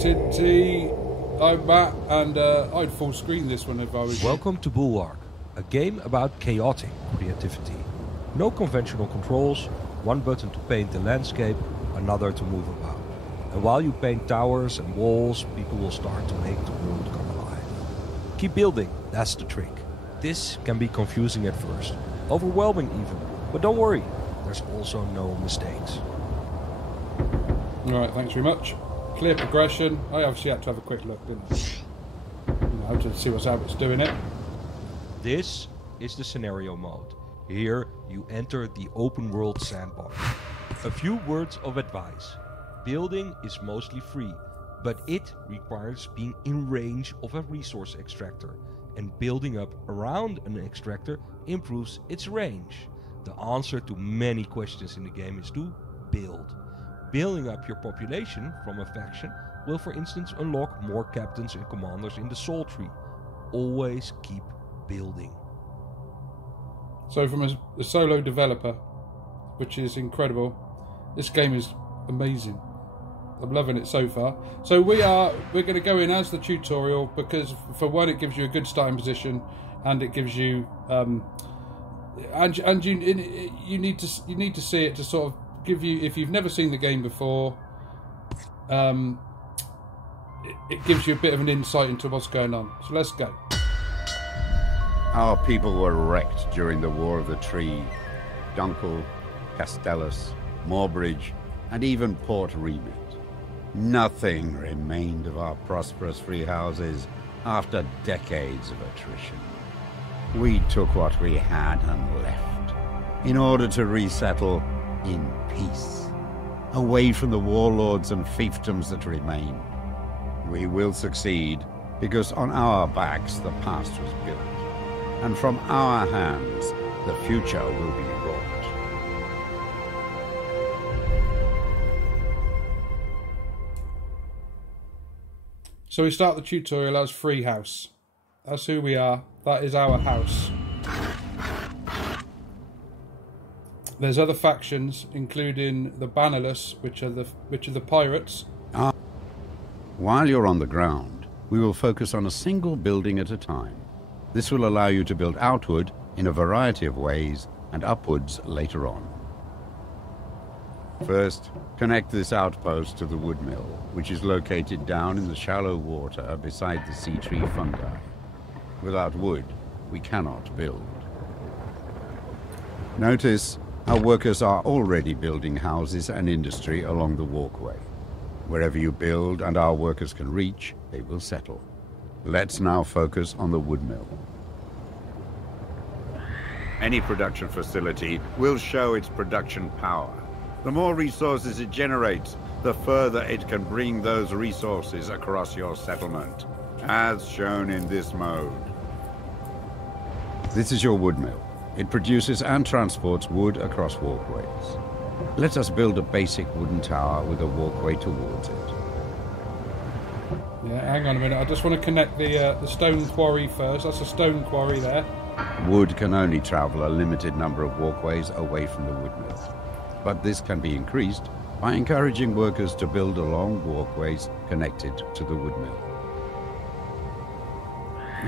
TNT. I'm Matt, and I'd full screen this one if I was you. Welcome to Bulwark, a game about chaotic creativity. No conventional controls, one button to paint the landscape, another to move about. And while you paint towers and walls, people will start to make the world come alive. Keep building, that's the trick. This can be confusing at first, overwhelming even, but don't worry, there's also no mistakes. Alright, thanks very much. Clear progression. I obviously had to have a quick look, didn't I? To see how it's doing it. This is the scenario mode. Here you enter the open world sandbox. A few words of advice. Building is mostly free, but it requires being in range of a resource extractor, and building up around an extractor improves its range. The answer to many questions in the game is to build. Building up your population from a faction will, for instance, unlock more captains and commanders in the soul tree. Always keep building. So from a solo developer, which is incredible, this game is amazing. I'm loving it so far. So we're going to go in as the tutorial because for one, it gives you a good starting position, and it gives you and you need to see it to sort of give you, if you've never seen the game before, it gives you a bit of an insight into what's going on. So let's go. Our people were wrecked during the War of the Tree. Dunkel, Castellus, Moorbridge, and even Port Remit. Nothing remained of our prosperous free houses after decades of attrition. We took what we had and left in order to resettle in peace, away from the warlords and fiefdoms that remain. We will succeed because on our backs the past was built, and from our hands the future will be wrought. So we start the tutorial as Free House. That's who we are. That is our house. There's other factions, including the Bannerless, which are the pirates. While you're on the ground, we will focus on a single building at a time. This will allow you to build outward in a variety of ways and upwards later on. First, connect this outpost to the wood mill, which is located down in the shallow water beside the sea tree fungi. Without wood, we cannot build. Notice our workers are already building houses and industry along the walkway. Wherever you build and our workers can reach, they will settle. Let's now focus on the wood mill. Any production facility will show its production power. The more resources it generates, the further it can bring those resources across your settlement, as shown in this mode. This is your wood mill. It produces and transports wood across walkways. Let us build a basic wooden tower with a walkway towards it. Yeah, hang on a minute. I just want to connect the stone quarry first. That's a stone quarry there. Wood can only travel a limited number of walkways away from the wood mill. But this can be increased by encouraging workers to build along walkways connected to the wood mill.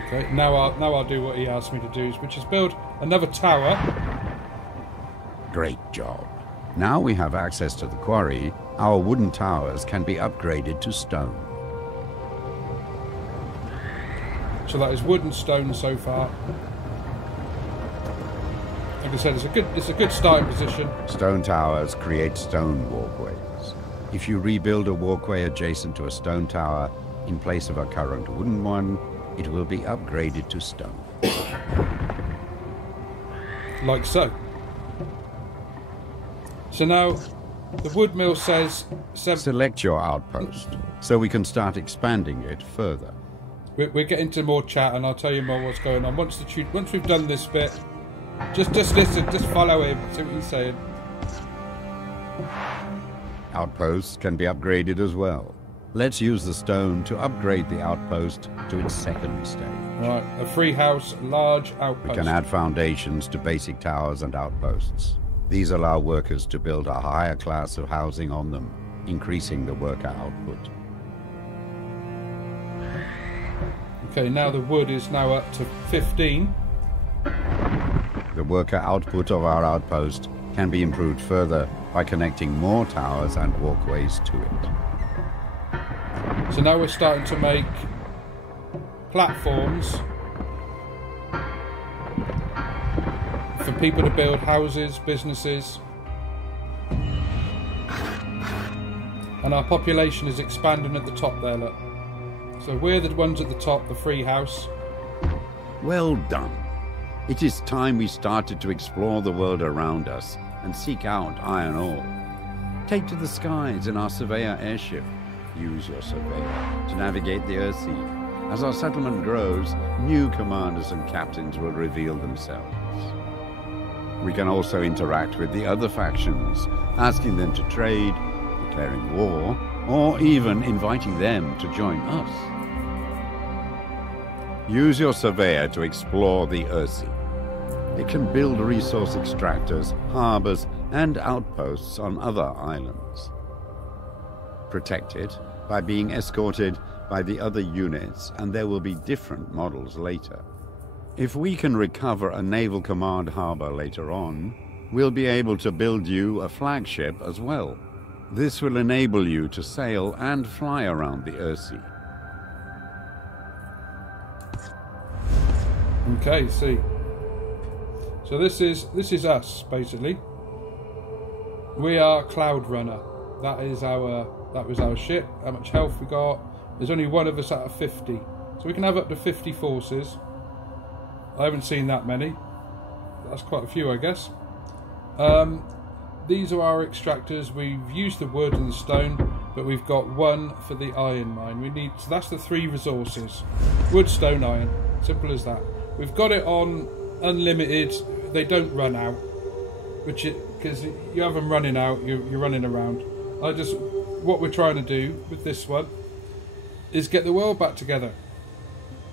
Okay, now I'll do what he asked me to do, which is build another tower. Great job. Now we have access to the quarry, our wooden towers can be upgraded to stone. So that is wood and stone so far. Like I said, it's a good starting position. Stone towers create stone walkways. If you rebuild a walkway adjacent to a stone tower in place of a current wooden one, it will be upgraded to stone. Like so. So now the wood mill says... Select your outpost so we can start expanding it further. We're getting to more chat and I'll tell you more what's going on. Once we've done this bit, just listen, just follow him, see what he's saying. Outposts can be upgraded as well. Let's use the stone to upgrade the outpost to its second stage. Right, a free house, large outpost. We can add foundations to basic towers and outposts. These allow workers to build a higher class of housing on them, increasing the worker output. Okay, now the wood is now up to 15. The worker output of our outpost can be improved further by connecting more towers and walkways to it. So now we're starting to make platforms for people to build houses, businesses. And our population is expanding at the top there, look. So we're the ones at the top, the free house. Well done. It is time we started to explore the world around us and seek out iron ore. Take to the skies in our Surveyor airship. Use your Surveyor to navigate the Earthsea. As our settlement grows, new commanders and captains will reveal themselves. We can also interact with the other factions, asking them to trade, declaring war, or even inviting them to join us. Use your Surveyor to explore the Earthsea. It can build resource extractors, harbors, and outposts on other islands. Protect it by being escorted by the other units, and there will be different models later. If we can recover a Naval Command harbor later on, we'll be able to build you a flagship as well. This will enable you to sail and fly around the Earthsea. Okay, see. So this is us basically. We are Cloud Runner. That was our ship. How much health we got? There's only one of us out of 50, so we can have up to 50 forces. I haven't seen that many. That's quite a few, I guess. These are our extractors. We've used the wood and the stone, but we've got one for the iron mine. So that's the 3 resources: wood, stone, iron. Simple as that. We've got it on unlimited. They don't run out, because you have them running out, you're running around. What we're trying to do with this one is get the world back together.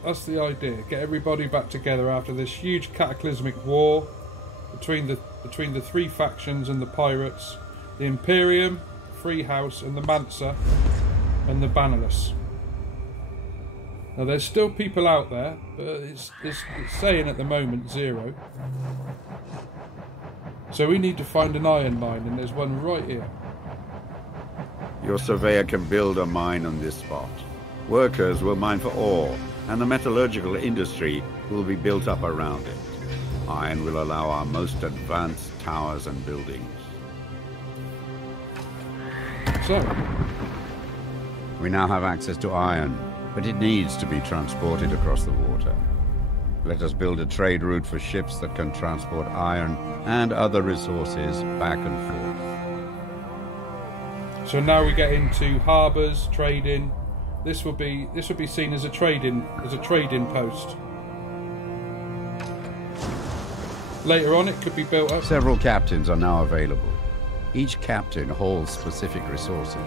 That's the idea. Get everybody back together after this huge cataclysmic war between the 3 factions and the pirates, the Imperium, Free House, and the Mansa, and the Bannerless. Now there's still people out there, but it's saying at the moment 0. So we need to find an iron mine, and there's one right here. Your Surveyor can build a mine on this spot. Workers will mine for ore, and the metallurgical industry will be built up around it. Iron will allow our most advanced towers and buildings. So, we now have access to iron, but it needs to be transported across the water. Let us build a trade route for ships that can transport iron and other resources back and forth. So now we get into harbours, trading. This will be seen as a trading post. Later on, it could be built up. Several captains are now available. Each captain holds specific resources.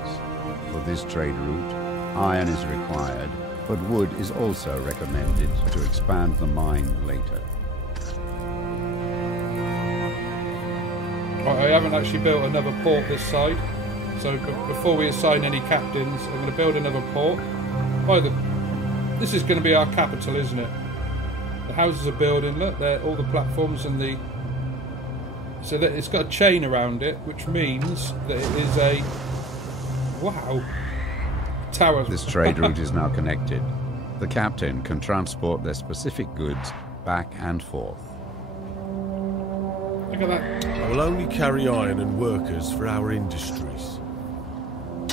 For this trade route, iron is required, but wood is also recommended to expand the mine later. I haven't actually built another port this side, so before we assign any captains, I'm going to build another port. This is going to be our capital, isn't it? The houses are building. Look, all the platforms and the. So that it's got a chain around it, which means that it is a. Wow. Tower. This trade route is now connected. The captain can transport their specific goods back and forth. Look at that. I will only carry iron and workers for our industries.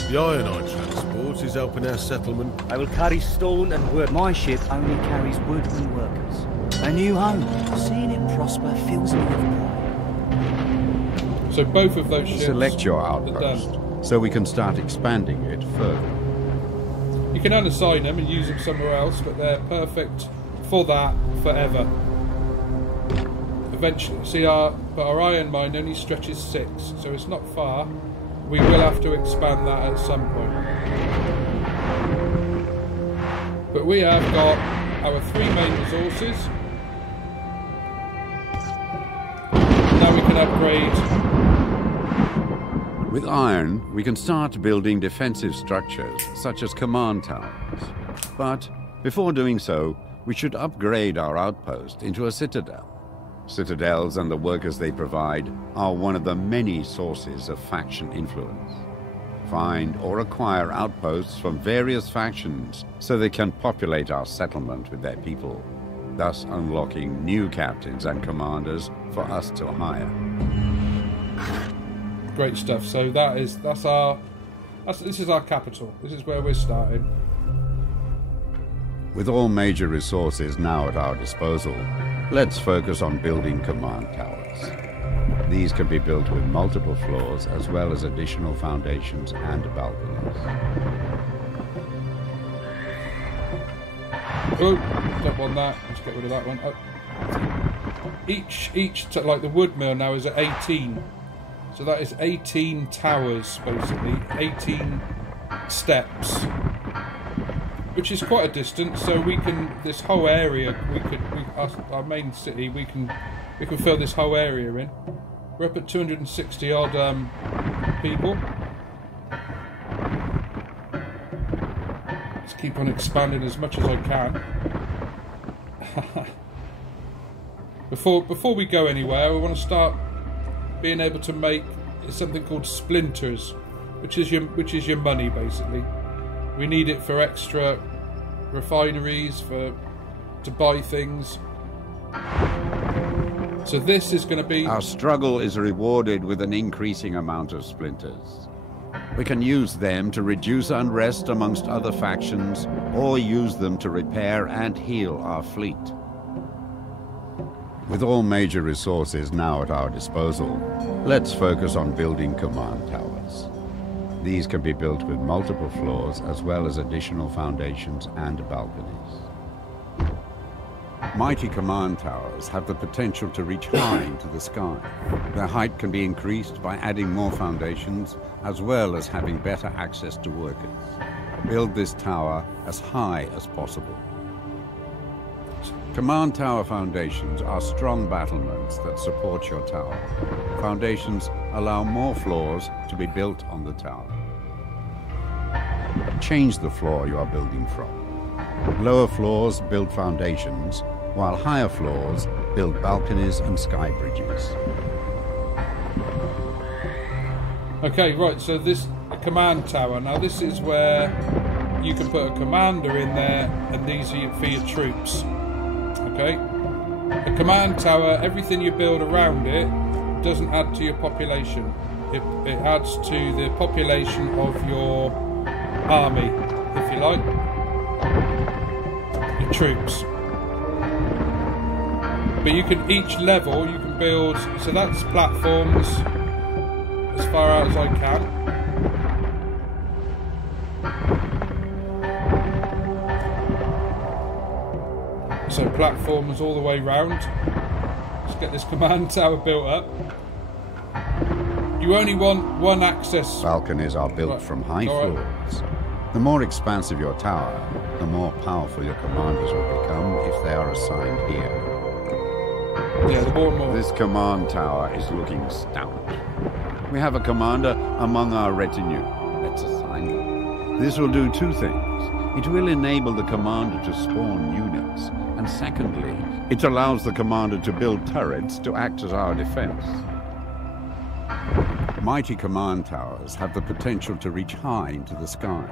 The iron I transport is helping our settlement. I will carry stone and wood. My ship only carries wood and workers. A new home. Seeing it prosper fills me with pride. So both of those ships. Select your outpost, so we can start expanding it further. You can unassign them and use them somewhere else, but they're perfect for that forever. Eventually, see, our iron mine only stretches 6, so it's not far. We will have to expand that at some point. But we have got our 3 main resources. Now we can upgrade. With iron, we can start building defensive structures, such as command towers. But Before doing so, we should upgrade our outpost into a citadel. Citadels and the workers they provide are one of the many sources of faction influence. Find or acquire outposts from various factions so they can populate our settlement with their people, thus unlocking new captains and commanders for us to hire. Great stuff. So this is our capital. This is where we're starting. With all major resources now at our disposal, let's focus on building command towers. These can be built with multiple floors as well as additional foundations and balconies. Oh, don't want that. Let's get rid of that one. Oh. Like the wood mill now is at 18. So that is 18 towers, basically. 18 steps. Which is quite a distance, so we can, this whole area, our main city, we can fill this whole area in. We're up at 260 odd people. Let's keep on expanding as much as I can. Before we go anywhere, we want to start being able to make something called splinters, which is your money basically. We need it for extra refineries, to buy things. So this is going to be... Our struggle is rewarded with an increasing amount of splinters. We can use them to reduce unrest amongst other factions, or use them to repair and heal our fleet. With all major resources now at our disposal, let's focus on building command towers. These can be built with multiple floors as well as additional foundations and balconies. Mighty command towers have the potential to reach high into the sky. Their height can be increased by adding more foundations as well as having better access to workers. Build this tower as high as possible. Command tower foundations are strong battlements that support your tower. Foundations allow more floors to be built on the tower. Change the floor you are building from. Lower floors build foundations, while higher floors build balconies and sky bridges. Okay, right, so this command tower. Now this is where you can put a commander in there, and these are for your troops. Okay? A command tower, everything you build around it doesn't add to your population. It adds to the population of your army, if you like. Your troops. But you can, each level, you can build, so that's platforms as far out as I can. So platforms all the way round. Let's get this command tower built up. You only want one access. Balconies are built from high floors. The more expansive your tower, the more powerful your commanders will become if they are assigned here. Yeah, the more and more. This command tower is looking stout. We have a commander among our retinue. Let's assign them. This will do two things. It will enable the commander to spawn units, and secondly, it allows the commander to build turrets to act as our defense. Mighty command towers have the potential to reach high into the sky.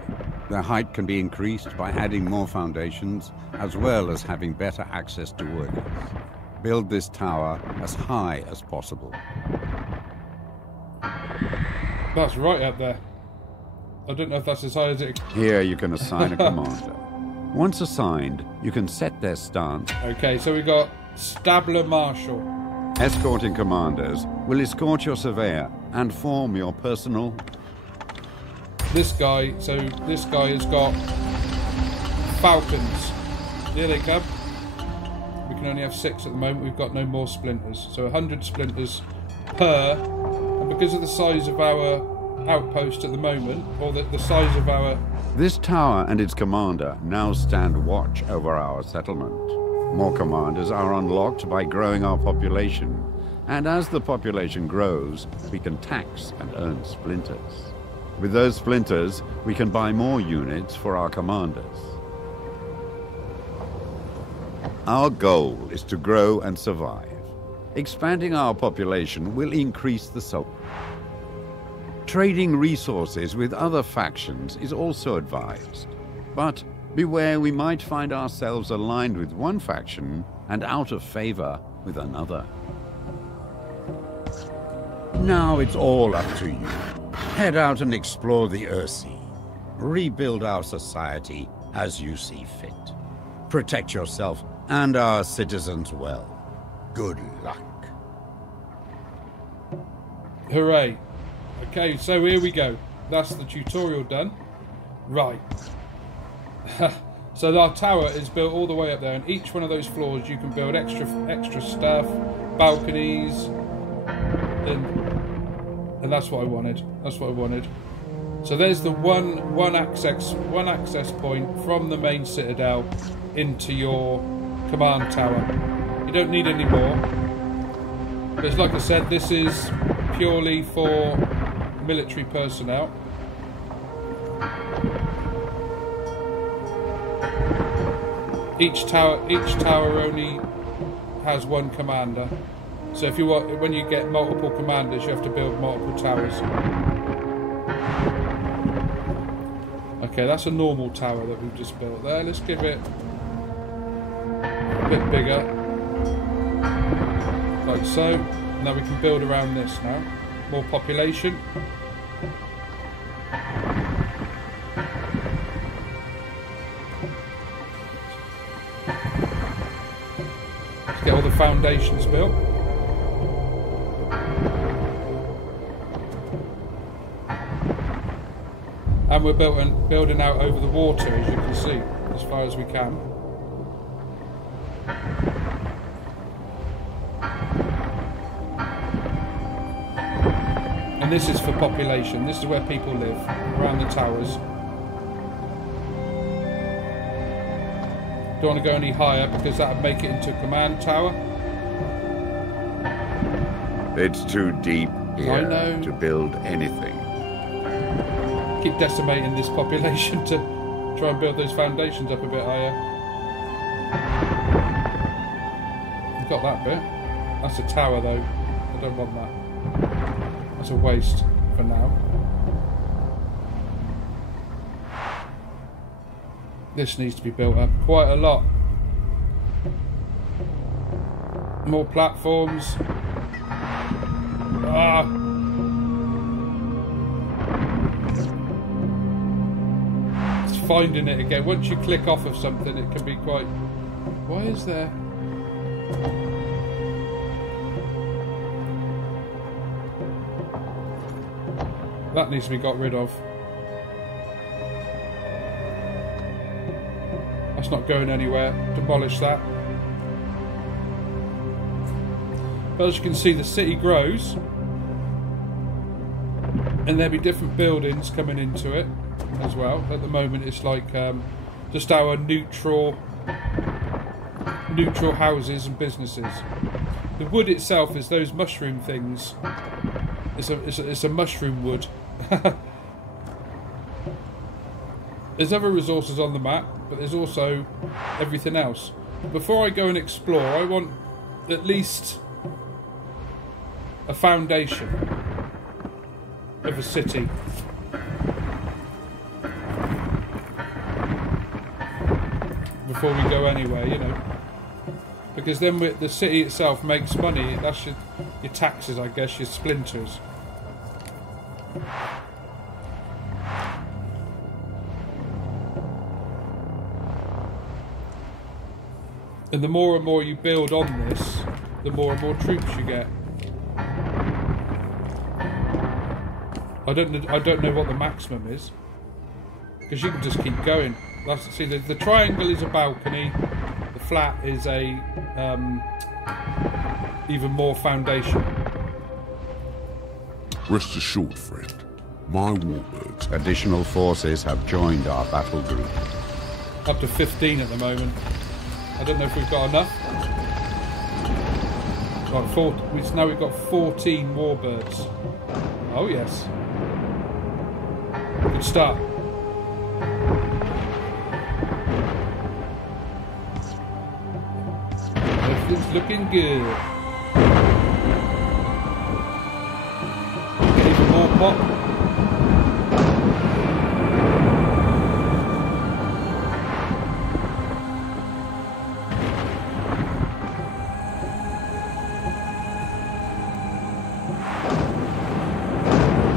Their height can be increased by adding more foundations, as well as having better access to workers. Build this tower as high as possible. That's right up there. I don't know if that's as high as it... Here you can assign a commander. Once assigned, you can set their stance. Okay, so we got Stabler Marshal. Escorting commanders will escort your surveyor and form your personal... This guy has got falcons. Here they come. We can only have 6 at the moment. We've got no more splinters. So 100 splinters per. And because of the size of our outpost at the moment, or the size of our... This tower and its commander now stand watch over our settlement. More commanders are unlocked by growing our population, and as the population grows, we can tax and earn splinters. With those splinters, we can buy more units for our commanders. Our goal is to grow and survive. Expanding our population will increase the supply. Trading resources with other factions is also advised. But beware, we might find ourselves aligned with one faction and out of favor with another. Now it's all up to you. Head out and explore the Earthsea. Rebuild our society as you see fit. Protect yourself and our citizens well. Good luck. Hooray. Okay, so here we go. That's the tutorial done. Right. So our tower is built all the way up there, and each one of those floors you can build extra stuff, balconies, and that's what I wanted. That's what I wanted. So there's the one access point from the main citadel into your command tower. You don't need any more. But it's like I said, this is purely for military personnel. Each tower only has one commander. So if you want, when you get multiple commanders, you have to build multiple towers. Okay, that's a normal tower that we've just built there. Let's give it a bit bigger, like so. Now we can build around this now. More population. Let's get all the foundations built. And we're building out over the water, as you can see, as far as we can. And this is for population. This is where people live, around the towers. Don't want to go any higher because that would make it into a command tower. It's too deep here to build anything. Keep decimating this population to try and build those foundations up a bit higher. We've got that bit. That's a tower though. I don't want that. That's a waste for now. This needs to be built up quite a lot. More platforms. It's finding it again. Once you click off of something, it can be quite... Why is there... That needs to be got rid of. That's not going anywhere. Demolish that. But as you can see, the city grows. And there'll be different buildings coming into it as well. At the moment it's like just our neutral houses and businesses. The wood itself is those mushroom things. It's a mushroom wood. There's other resources on the map, but there's also everything else. Before I go and explore, I want at least a foundation of a city. Before we go anywhere, you know. Because then the city itself makes money. That's your taxes, I guess, your splinters. And the more and more you build on this, the more and more troops you get. I don't know what the maximum is, because you can just keep going. See, the triangle is a balcony. The flat is a even more foundation. Rest assured, friend, my warbirds. Additional forces have joined our battle group. Up to 15 at the moment. I don't know if we've got enough. Right, now we've got 14 warbirds. Oh yes. Good start. Everything's looking good. Get even more pop.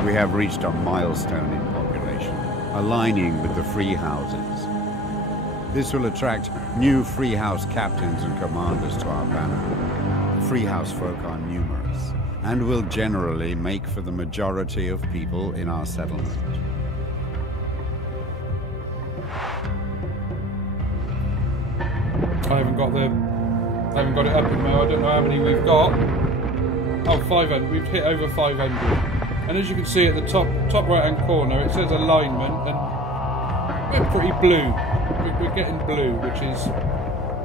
We have reached a milestone in population, aligning with the free houses. This will attract new free house captains and commanders to our banner. Free house folk are numerous, and will generally make for the majority of people in our settlement. I haven't got it up in there. I don't know how many we've got. Oh, 500. We've hit over 500. And as you can see at the top right hand corner, it says alignment, and we're pretty blue. We're getting blue, which is,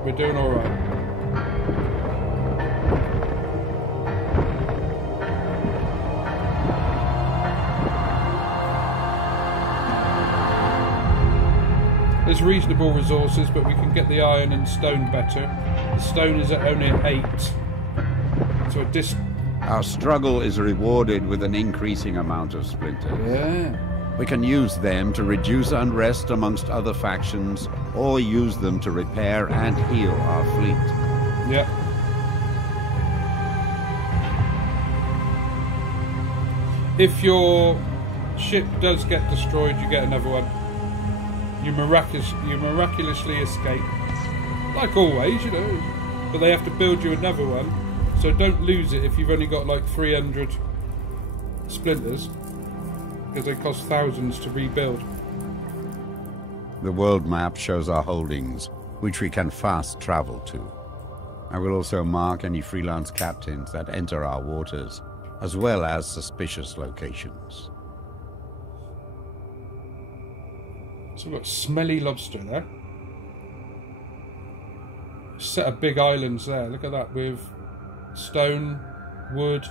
we're doing all right. There's reasonable resources, but we can get the iron and stone better. The stone is at only 8. So our struggle is rewarded with an increasing amount of splinters. Yeah. We can use them to reduce unrest amongst other factions, or use them to repair and heal our fleet. Yeah. If your ship does get destroyed, you get another one. You miraculously escape. Like always, you know. But they have to build you another one. So don't lose it if you've only got like 300 splinters. Because they cost thousands to rebuild. The world map shows our holdings, which we can fast travel to. I will also mark any freelance captains that enter our waters, as well as suspicious locations. So we've got smelly lobster there. Set of big islands there. Look at that, with stone, wood.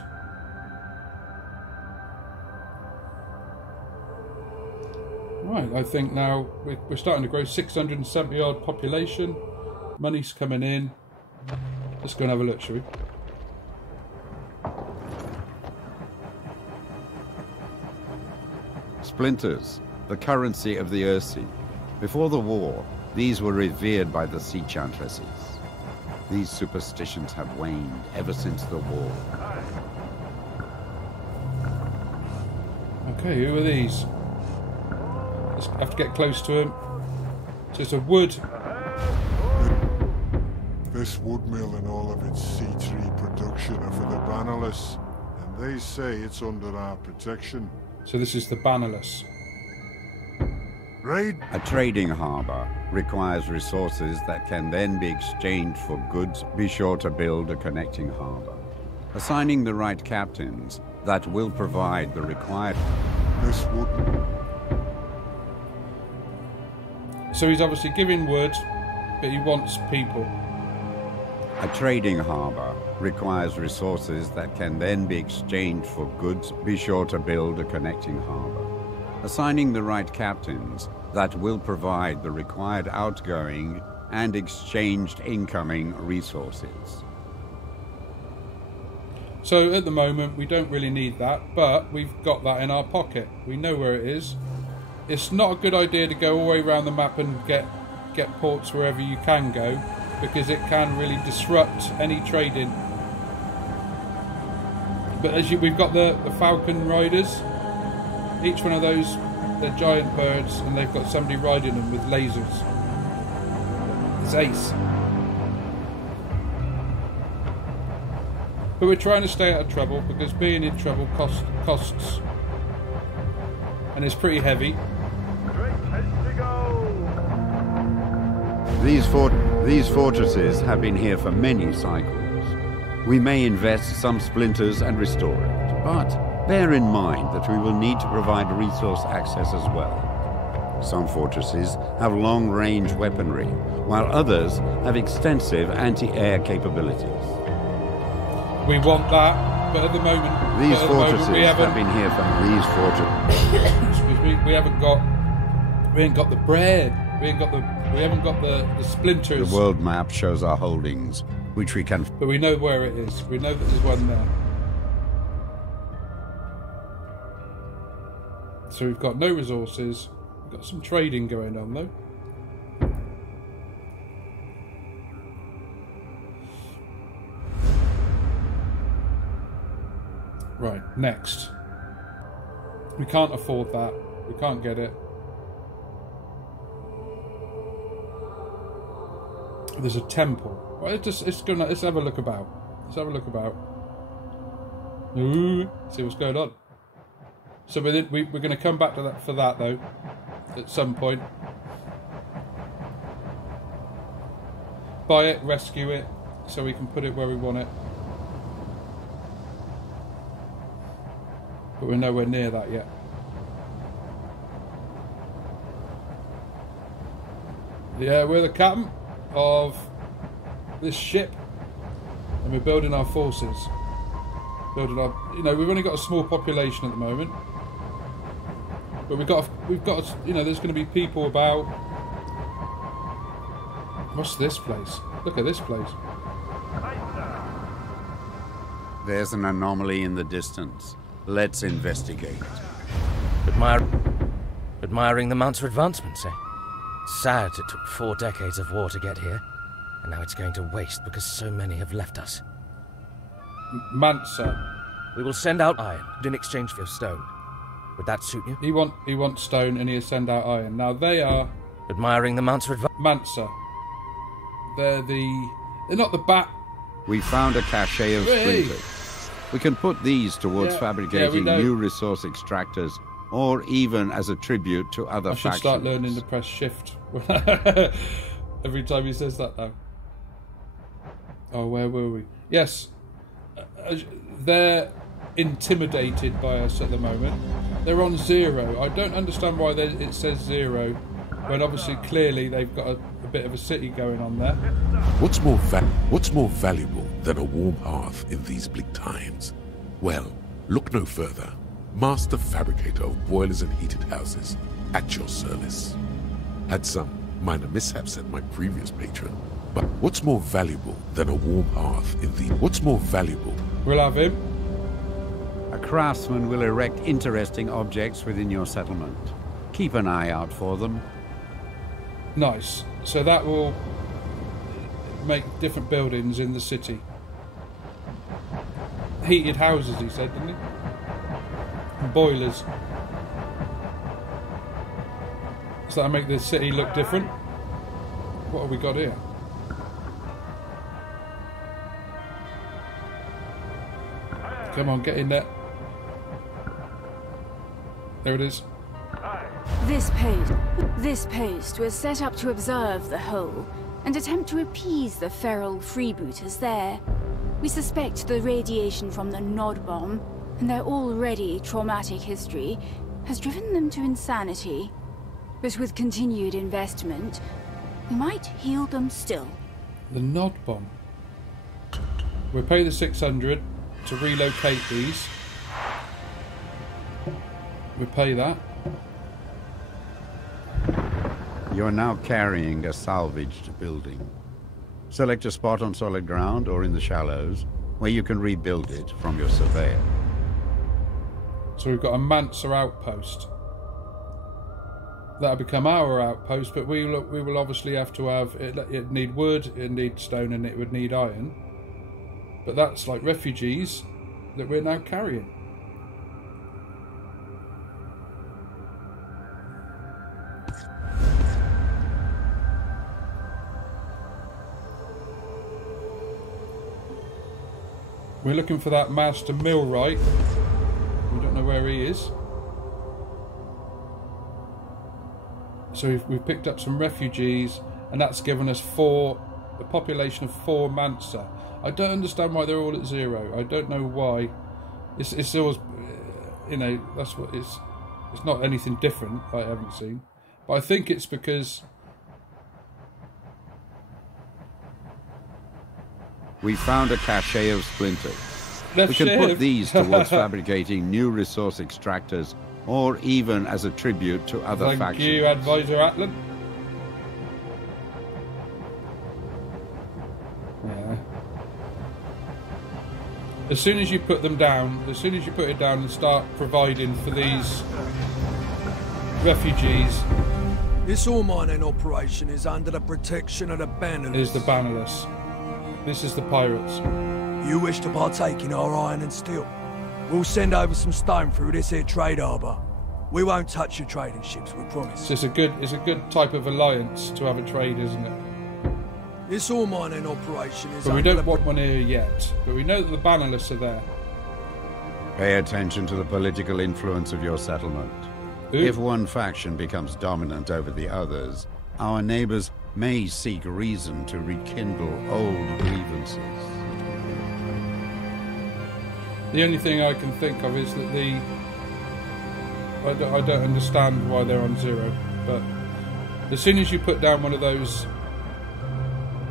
Right, I think now we're starting to grow. 670 odd population. Money's coming in. Let's go and have a look, shall we? Splinters, the currency of the Ursi. Before the war, these were revered by the sea chantresses. These superstitions have waned ever since the war. Okay, who are these? Just have to get close to him. So it's a wood. This wood mill and all of its sea tree production are for the Bannerless, and they say it's under our protection. So this is the Bannerless. Right? A trading harbour requires resources that can then be exchanged for goods. Be sure to build a connecting harbour. Assigning the right captains that will provide the required... This wood... So he's obviously giving wood, but he wants people. A trading harbour requires resources that can then be exchanged for goods. Be sure to build a connecting harbour. Assigning the right captains that will provide the required outgoing and exchanged incoming resources. So at the moment we don't really need that, but we've got that in our pocket. We know where it is. It's not a good idea to go all the way around the map and get ports wherever you can go, because it can really disrupt any trading. But as we've got the Falcon Riders. Each one of those, they're giant birds, and they've got somebody riding them with lasers. It's ace. But we're trying to stay out of trouble, because being in trouble costs. And it's pretty heavy. These fortresses have been here for many cycles. We may invest some splinters and restore it, but bear in mind that we will need to provide resource access as well. Some fortresses have long-range weaponry, while others have extensive anti-air capabilities. We want that, but at the moment... These fortresses have been here for... These fortresses... Excuse me, we ain't got the bread. We We haven't got the splinters. The world map shows our holdings, which we can... But we know where it is. We know that there's one there. So we've got no resources. We've got some trading going on though. Right, next. We can't afford that. We can't get it. There's a temple. Well, let's have a look about. Let's have a look about. Ooh, see what's going on. So we're going to come back to that for that though, at some point. Buy it, rescue it, so we can put it where we want it. But we're nowhere near that yet. Yeah, we're the captain of this ship, and we're building our forces. Building our, we've only got a small population at the moment, but we've got, there's going to be people about. What's this place? Look at this place. There's an anomaly in the distance. Let's investigate. Admiring the Mount's advancements, eh? Sad it took 4 decades of war to get here, and now it's going to waste because so many have left us. Mansa. We will send out iron in exchange for stone. Would that suit you? He wants stone and he'll send out iron. Now they are... Admiring the Mount's Mansa. They're not the bat... We found a cache of splinters. We can put these towards fabricating new resource extractors, or even as a tribute to other factions. I should start learning to press shift every time he says that now. Oh, where were we? Yes. They're intimidated by us at the moment. They're on 0. I don't understand why it says 0, when obviously clearly they've got a bit of a city going on there. What's more valuable than a warm hearth in these bleak times? Well, look no further. Master fabricator of boilers and heated houses, at your service. Had some minor mishaps at my previous patron, but what's more valuable than a warm hearth in the... What's more valuable? We'll have him. A craftsman will erect interesting objects within your settlement. Keep an eye out for them. Nice. So that will make different buildings in the city. Heated houses, he said, didn't he? And boilers. So that'll make the city look different. What have we got here? Come on, get in there. There it is. This post was set up to observe the whole and attempt to appease the feral freebooters there. We suspect the radiation from the Nod bomb and their already traumatic history has driven them to insanity. But with continued investment, we might heal them still. The Nod bomb. We'll pay the 600 to relocate these. We'll pay that. You're now carrying a salvaged building. Select a spot on solid ground or in the shallows where you can rebuild it from your surveyor. So we've got a Mansa outpost. That'll become our outpost, but we will obviously have to have... It'd need wood, it'd need stone, and it would need iron. But that's like refugees that we're now carrying. We're looking for that Master Millwright. We don't know where he is. So we've picked up some refugees, and that's given us a population of 4 Mansa. I don't understand why they're all at 0. I don't know why. It's always, that's what it's not anything different I haven't seen. But I think it's because... We found a cache of splinters. We can put these towards fabricating new resource extractors, or even as a tribute to other factions. Thank you, Advisor Atlan. as soon as you put them down, as soon as you put it down and start providing for these refugees, This ore mining operation is under the protection of the Bannerless. is the Bannerless. This is the pirates. You wish to partake in our iron and steel? We'll send over some stone through this here trade harbour. We won't touch your trading ships, we promise. So it's a good type of alliance to have a trade, isn't it? This ore mining operation is But we under don't want one here yet. But we know that the Bannerless are there. Pay attention to the political influence of your settlement. Ooh. If one faction becomes dominant over the others, our neighbors may seek reason to rekindle old grievances. The only thing I can think of is that I don't understand why they're on 0, but as soon as you put down one of those...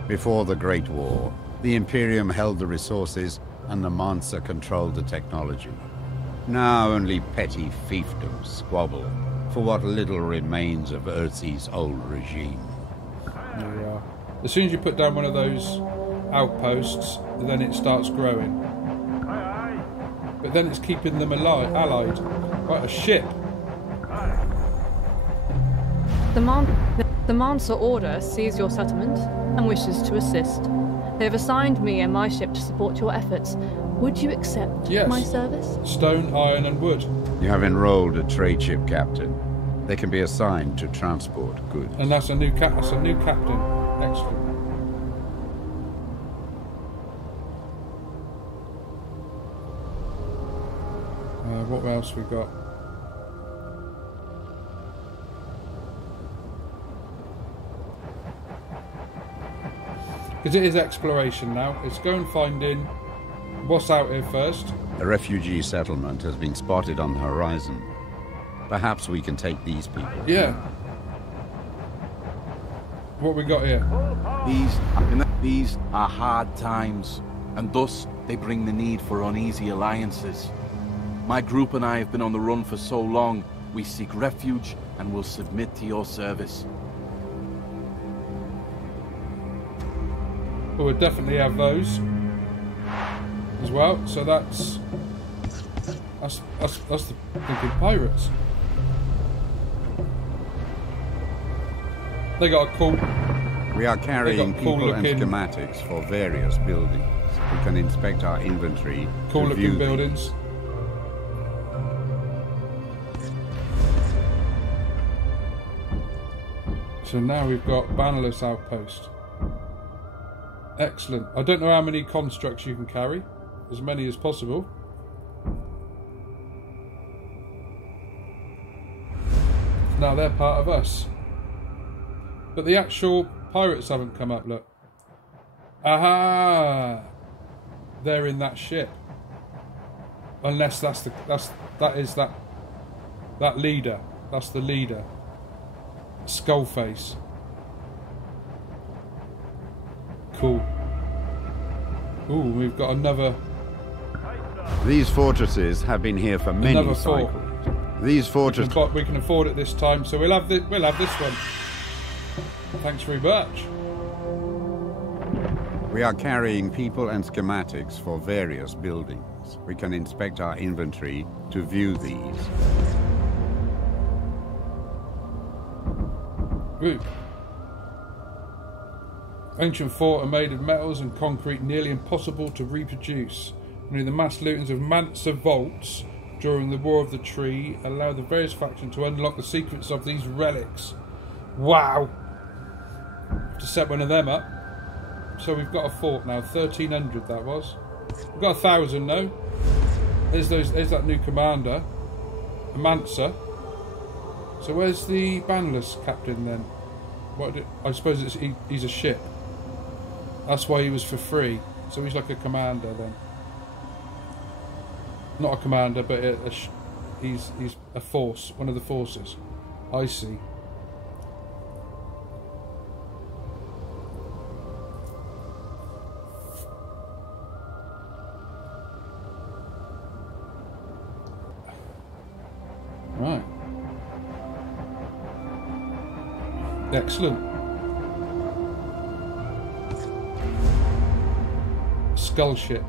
Before the Great War, the Imperium held the resources and the Mansa controlled the technology. Now only petty fiefdoms squabble for what little remains of Urtzi's old regime. There we are. As soon as you put down one of those outposts, then it starts growing. But then it's keeping them allied. Right, a ship. The Mansa Order sees your settlement and wishes to assist. They have assigned me and my ship to support your efforts. Would you accept my service? Stone, iron and wood. You have enrolled a trade ship captain. They can be assigned to transport goods. And that's a new captain. Excellent. What else we got? Because it is exploration now. It's go and find in what's out here first. A refugee settlement has been spotted on the horizon. Perhaps we can take these people. Yeah. What we got here? These are hard times, and thus they bring the need for uneasy alliances. My group and I have been on the run for so long, we seek refuge and will submit to your service. Well, we'll definitely have those as well. So that's the good pirates. They got a cool. We are carrying cool people and looking, schematics for various buildings. We can inspect our inventory. Cool to view looking buildings. So now we've got Bannerless Outpost. Excellent. I don't know how many constructs you can carry. As many as possible. Now they're part of us. But the actual pirates haven't come up, look. Aha! They're in that ship. Unless that is that leader. That's the leader. Skullface. Cool. Ooh, we've got another. These fortresses have been here for many cycles. These fortresses. We can afford it this time, so we'll have this one. Thanks very much. We are carrying people and schematics for various buildings. We can inspect our inventory to view these. Ooh. Ancient fort are made of metals and concrete, nearly impossible to reproduce. Only the mass lootings of Mansa vaults during the War of the Tree allow the various factions to unlock the secrets of these relics. Wow! Have to set one of them up. So we've got a fort now. 1,300 that was. We've got 1,000 now. There's that new commander, Mansa. So where's the Bannerless captain then? I suppose he's a ship. That's why he was for free. So he's like a commander then. Not a commander, but he's a force, one of the forces. I see. Right. Excellent. Skull ship.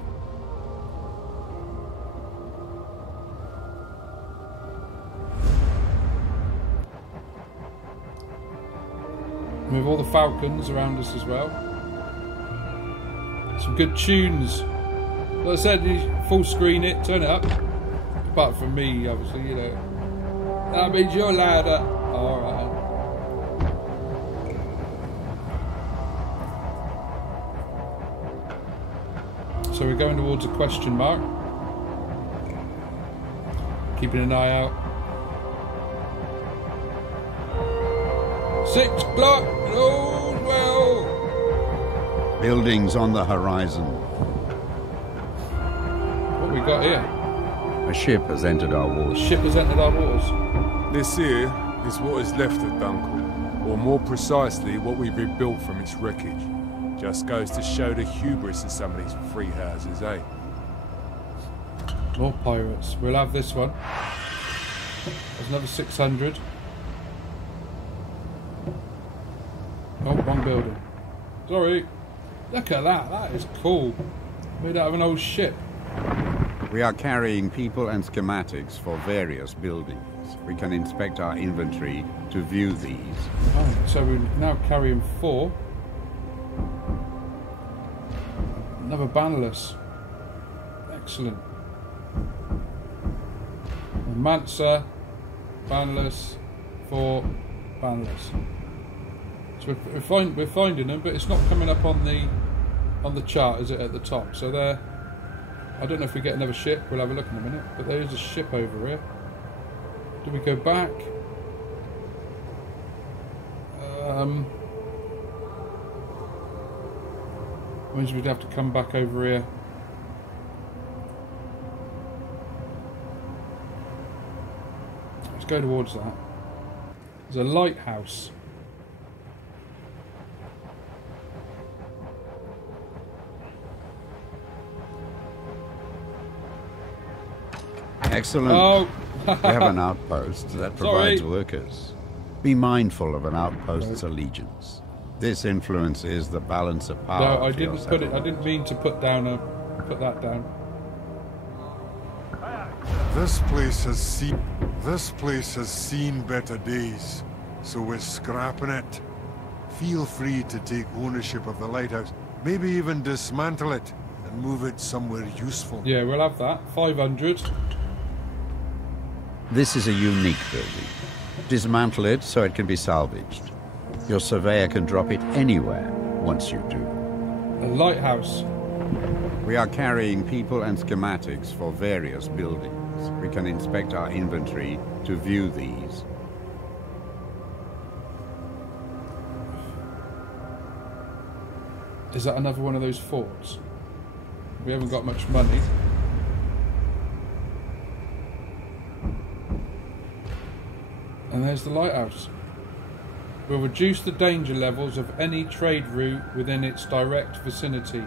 We have all the falcons around us as well. Some good tunes. Like I said, you full screen it, turn it up. Apart from me, obviously, you know. That means you're louder. Alright. So we're going towards a question mark. Keeping an eye out. 6 o'clock, all's well. Buildings on the horizon. What we got here? A ship has entered our waters. A ship has entered our waters. This here is what is left of Dunkel, or more precisely, what we've rebuilt from its wreckage. Just goes to show the hubris of some of these free houses, eh? More pirates. We'll have this one. There's another 600. Oh, wrong building. Sorry. Look at that. That is cool. Made out of an old ship. We are carrying people and schematics for various buildings. We can inspect our inventory to view these. Right, so we're now carrying 4. Another bannerless. Excellent. A Mansa, bannerless, 4 bannerless. So we're finding them, but it's not coming up on the chart, is it, at the top? So there. I don't know if we get another ship. We'll have a look in a minute. But there is a ship over here. Do we go back? Means we'd have to come back over here. Let's go towards that. There's a lighthouse. Excellent. Oh. We have an outpost that provides workers. Be mindful of an outpost's allegiance. This influences the balance of power. No, I didn't put it. I didn't mean to put that down. This place has seen better days, so we're scrapping it. Feel free to take ownership of the lighthouse, maybe even dismantle it and move it somewhere useful. Yeah, we'll have that. 500. This is a unique building. Dismantle it so it can be salvaged. Your surveyor can drop it anywhere once you do. A lighthouse. We are carrying people and schematics for various buildings. We can inspect our inventory to view these. Is that another one of those forts? We haven't got much money. And there's the lighthouse. Will reduce the danger levels of any trade route within its direct vicinity.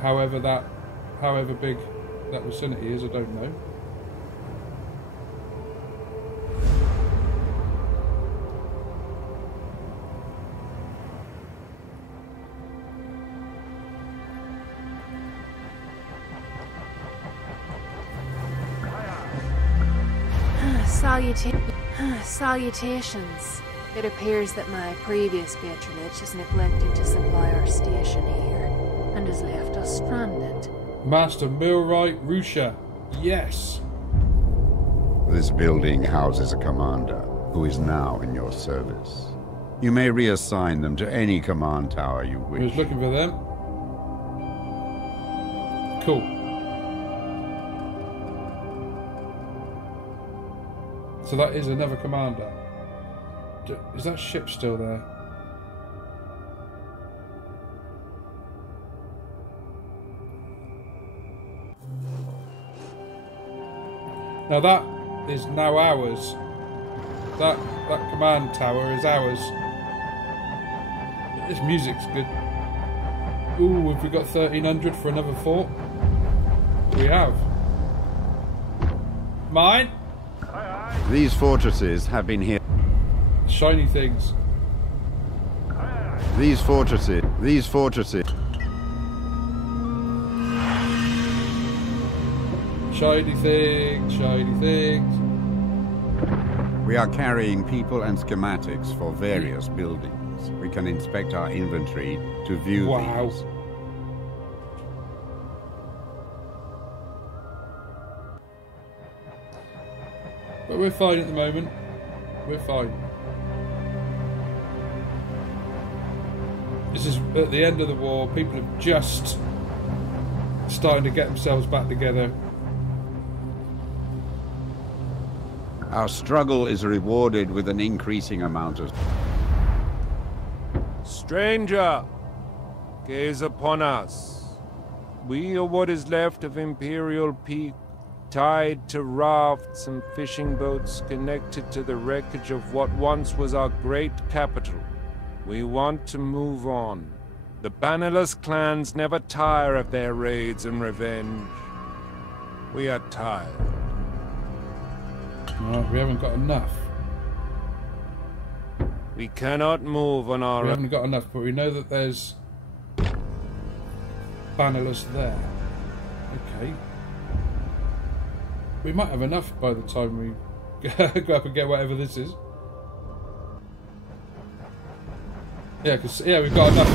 However big that vicinity is, I don't know. Salutations. It appears that my previous patronage has neglected to supply our station here, and has left us stranded. Master Millwright Rusha. Yes. This building houses a commander who is now in your service. You may reassign them to any command tower you wish. I was looking for them. Cool. So that is another commander. Is that ship still there? Now that is now ours. That command tower is ours. This music's good. Ooh, have we got 1300 for another fort? We have. Mine? These fortresses have been here. Shiny things. These fortresses. Shiny things. We are carrying people and schematics for various buildings. We can inspect our inventory to view these. But we're fine at the moment. We're fine. This is at the end of the war. People have just starting to get themselves back together. Our struggle is rewarded with an increasing amount of... Stranger, gaze upon us. We are what is left of Imperial Peak, tied to rafts and fishing boats connected to the wreckage of what once was our great capital. We want to move on. The bannerless clans never tire of their raids and revenge. We are tired. Right, we haven't got enough. We cannot move on our... We haven't got enough, but we know that there's bannerless there. Okay. We might have enough by the time we go up and get whatever this is. Yeah, because we've got enough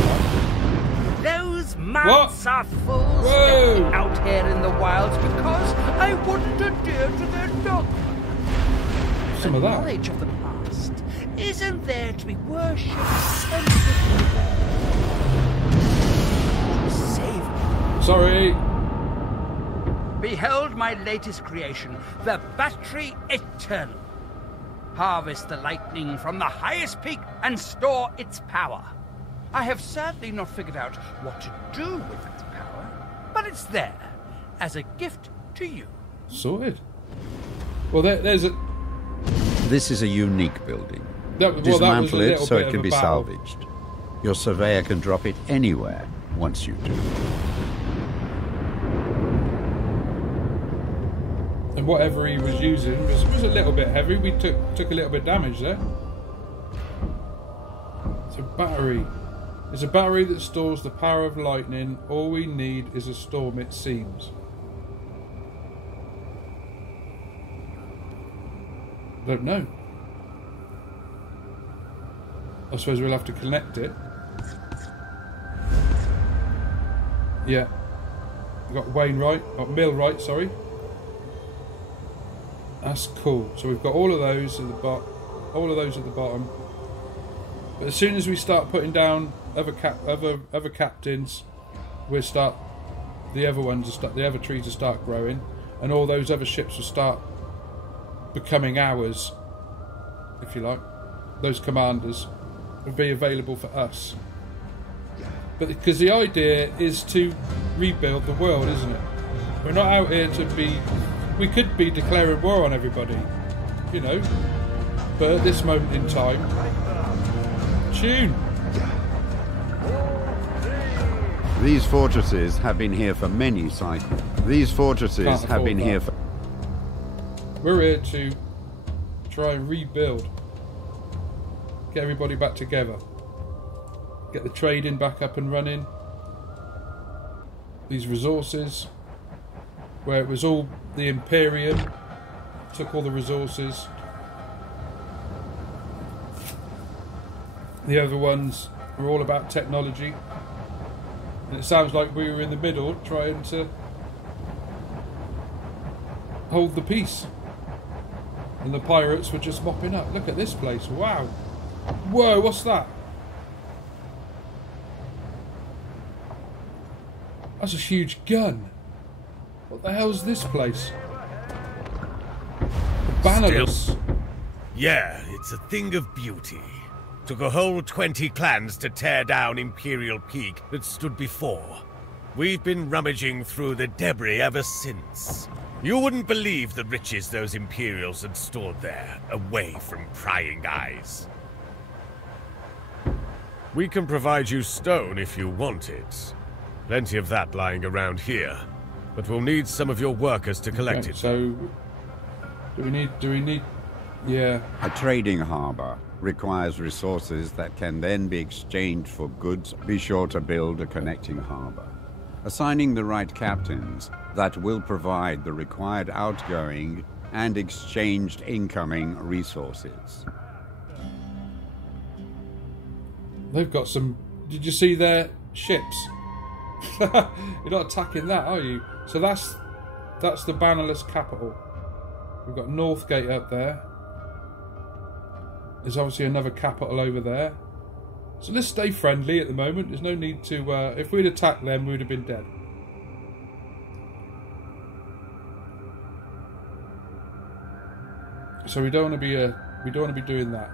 now. Those mounts are fools stepping out here in the wilds because I wouldn't adhere to their dogma. Some of that. Knowledge of the past isn't there to be worshipped and save me. Sorry. Behold my latest creation, the Battery Eternal. Harvest the lightning from the highest peak and store its power. I have sadly not figured out what to do with its power, but it's there as a gift to you. Sorted. Well, there's a... This is a unique building. Dismantle it so it can be salvaged. Your surveyor can drop it anywhere once you do. And whatever he was using was a little bit heavy. We took a little bit of damage there. It's a battery. It's a battery that stores the power of lightning. All we need is a storm, it seems. I don't know. I suppose we'll have to connect it. Yeah. We've got Millwright, sorry. That's cool. So we've got all of those at the bottom. But as soon as we start putting down other captains, we'll start the other trees to start growing, and all those other ships will start becoming ours, if you like. Those commanders will be available for us. But because the idea is to rebuild the world, isn't it? We're not out here to be... We could be declaring war on everybody, you know. But at this moment in time... Tune! These fortresses have been here for many cycles. These fortresses have been here for... We're here to try and rebuild. Get everybody back together. Get the trading back up and running. These resources, where it was all the Imperium, took all the resources. The other ones were all about technology. And it sounds like we were in the middle trying to hold the peace. And the pirates were just mopping up. Look at this place. Wow. Whoa, what's that? That's a huge gun. What the hell's this place? The bannerless. Yeah, it's a thing of beauty. Took a whole 20 clans to tear down Imperial Peak that stood before. We've been rummaging through the debris ever since. You wouldn't believe the riches those Imperials had stored there, away from prying eyes. We can provide you stone if you want it. Plenty of that lying around here. But we'll need some of your workers to collect it. So, do we need... Yeah. A trading harbour requires resources that can then be exchanged for goods. Be sure to build a connecting harbour. Assigning the right captains that will provide the required outgoing and exchanged incoming resources. They've got some... Did you see their ships? You're not attacking that, are you? So that's the bannerless capital. We've got Northgate up there. There's obviously another capital over there. So let's stay friendly at the moment. There's no need to... if we'd attacked them, we'd have been dead. So we don't want to be doing that.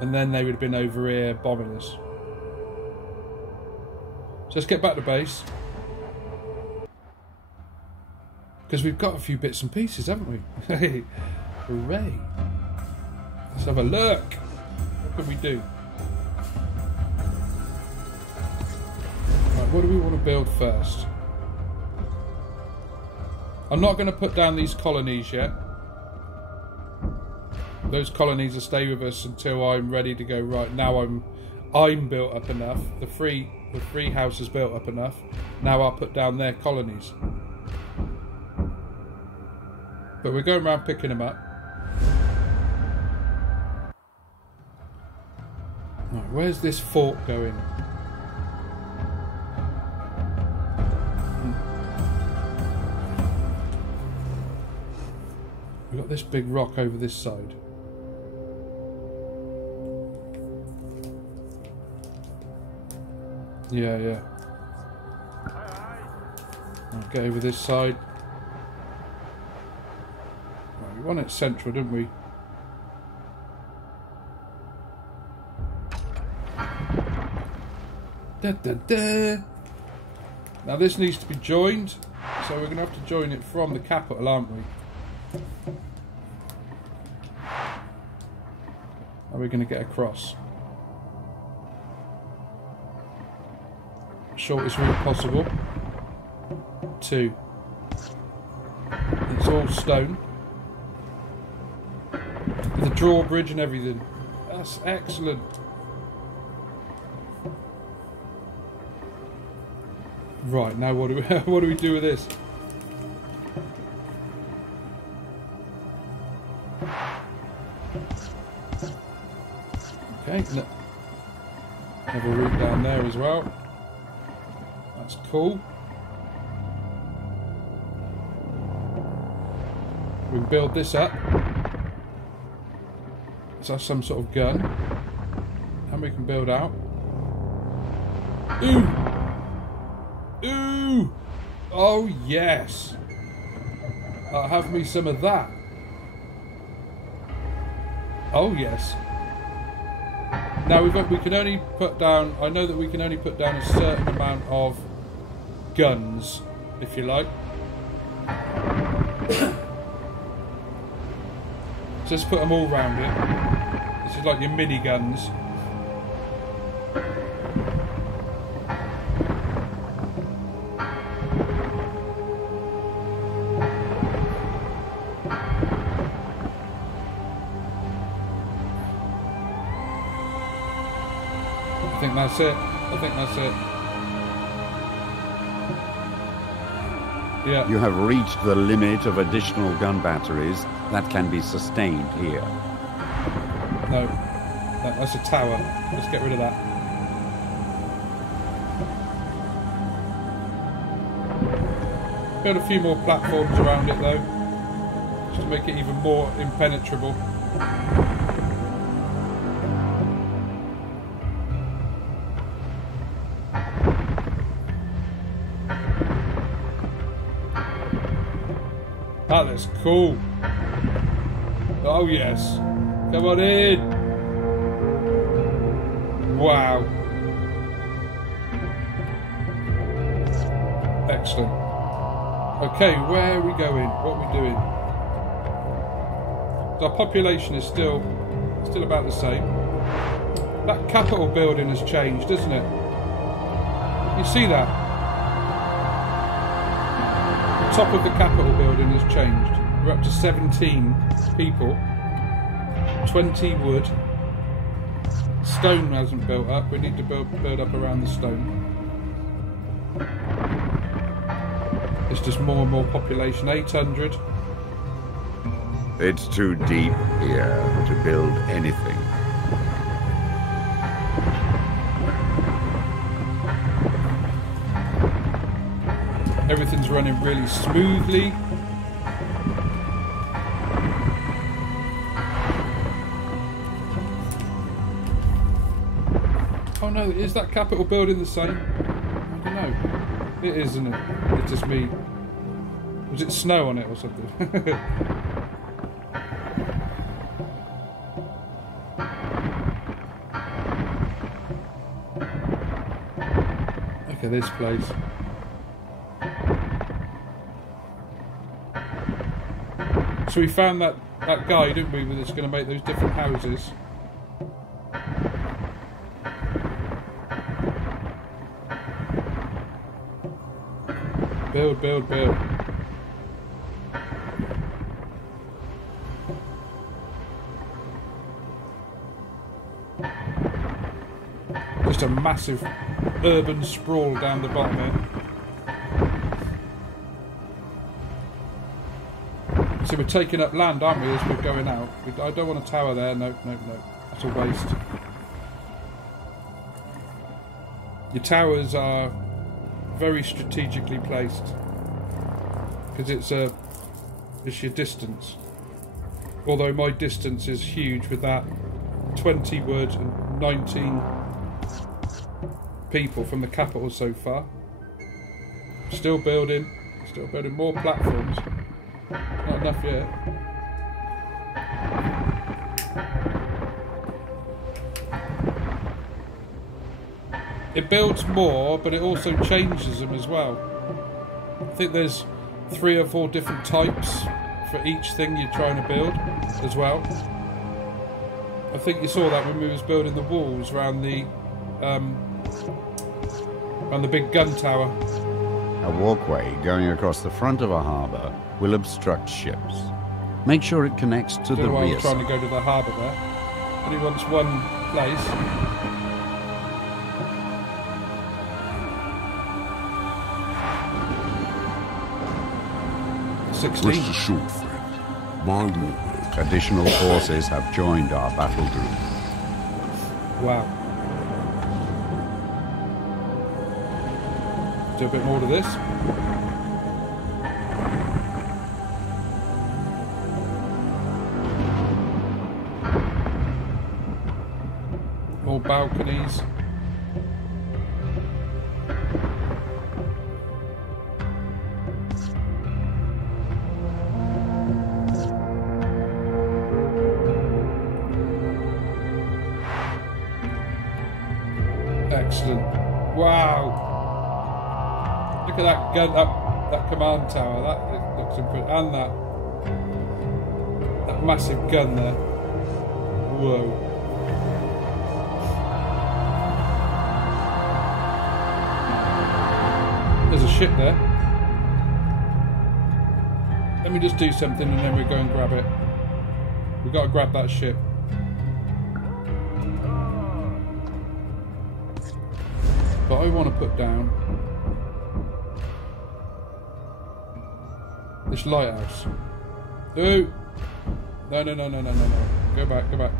And then they would have been over here bombing us. So let's get back to base. Because we've got a few bits and pieces, haven't we? Hey, hooray. Let's have a look. What can we do? Right, what do we want to build first? I'm not going to put down these colonies yet. Those colonies will stay with us until I'm ready to go. Right now I'm built up enough. The free house is built up enough. Now I'll put down their colonies. But we're going around picking them up. Right, where's this fort going? We've got this big rock over this side. Yeah. I'll get over this side. Right, we want it central, didn't we? Now this needs to be joined, so we're going to have to join it from the capital, aren't we? Are we going to get across? Shortest route possible. 2. It's all stone. With a drawbridge and everything. That's excellent. Right, now what do we do with this? Okay, have a route down there as well. That's cool. We can build this up. So some sort of gun. And we can build out. Ooh! Ooh! Oh yes! I'll have me some of that. Oh yes. Now we can only put down... I know that we can only put down a certain amount of guns, if you like. Just put them all round it. This is like your mini guns. I think that's it. I think that's it. Yeah. You have reached the limit of additional gun batteries that can be sustained here. No. That's a tower. Let's get rid of that. Build a few more platforms around it though. Just to make it even more impenetrable. That is cool. Oh yes. Come on in. Wow. Excellent. Okay, where are we going? What are we doing? Our population is still about the same. That Capitol building has changed, doesn't it? You see that? The top of the Capitol building has changed. We're up to 17 people. 20 wood. Stone hasn't built up. We need to build up around the stone. It's just more and more population. 800. It's too deep here to build anything. Everything's running really smoothly. Oh no, is that Capitol building the same? I don't know. It is, isn't it? It's just me. Was it snow on it or something? Look at this place. So we found that guy, didn't we, that's going to make those different houses. Build, build, build. Just a massive urban sprawl down the bottom here. So we're taking up land, aren't we, as we're going out? I don't want a tower there. No, no, no. That's a waste. Your towers are very strategically placed because it's your distance. Although my distance is huge with that 20 words and 19 people from the capital so far. Still building more platforms. Not enough yet. It builds more, but it also changes them as well. I think there's 3 or 4 different types for each thing you're trying to build as well. I think you saw that when we was building the walls around the big gun tower. A walkway going across the front of a harbour will obstruct ships. Make sure it connects to the rear I was trying to go to the harbour there. Only wants one place. Rest assured, friend, my warlord. Additional forces have joined our battle group. Wow. Do a bit more to this. More balconies. Excellent. Wow. Look at that gun, that command tower. That looks impressive, and that massive gun there. Whoa. There's a ship there. Let me just do something, and then we go and grab it. We've got to grab that ship. But I want to put down this lighthouse. Ooh! No, no, no, no, no, no, no. Go back, go back.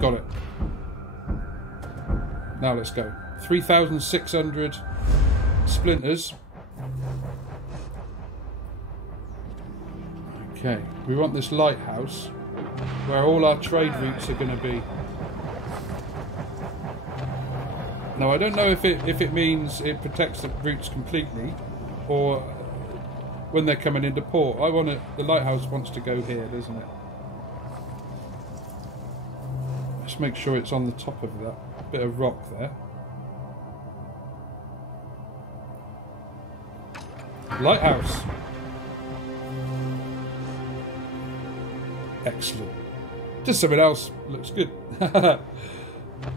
Got it. Now let's go. 3,600 splinters. Okay, we want this lighthouse where all our trade routes are going to be. Now I don't know if it means it protects the routes completely, or when they're coming into port. The lighthouse wants to go here, doesn't it? Let's make sure it's on the top of that bit of rock there. Lighthouse. Excellent. Just something else looks good.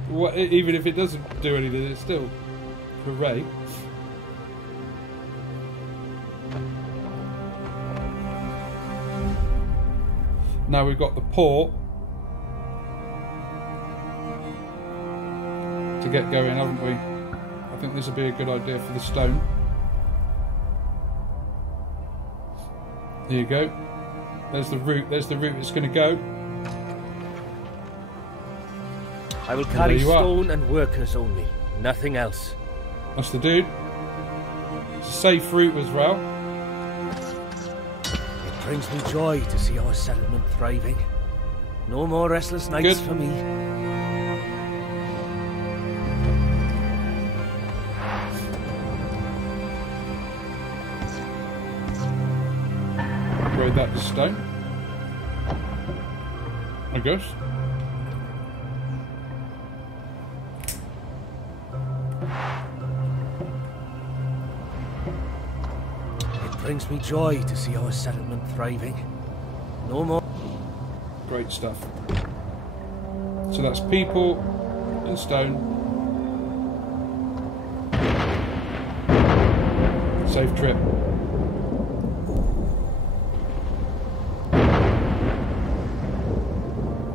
Even if it doesn't do anything, it's still hooray. Now we've got the port to get going, haven't we? I think this would be a good idea for the stone. There you go. There's the route. There's the route it's going to go. I will carry stone and workers only, nothing else. That's the dude. It's a safe route as well. It brings me joy to see our settlement thriving. No more restless nights for me. Upgrade that to stone, I guess. It brings me joy to see our settlement thriving. No more. Great stuff. So that's people and stone. Safe trip.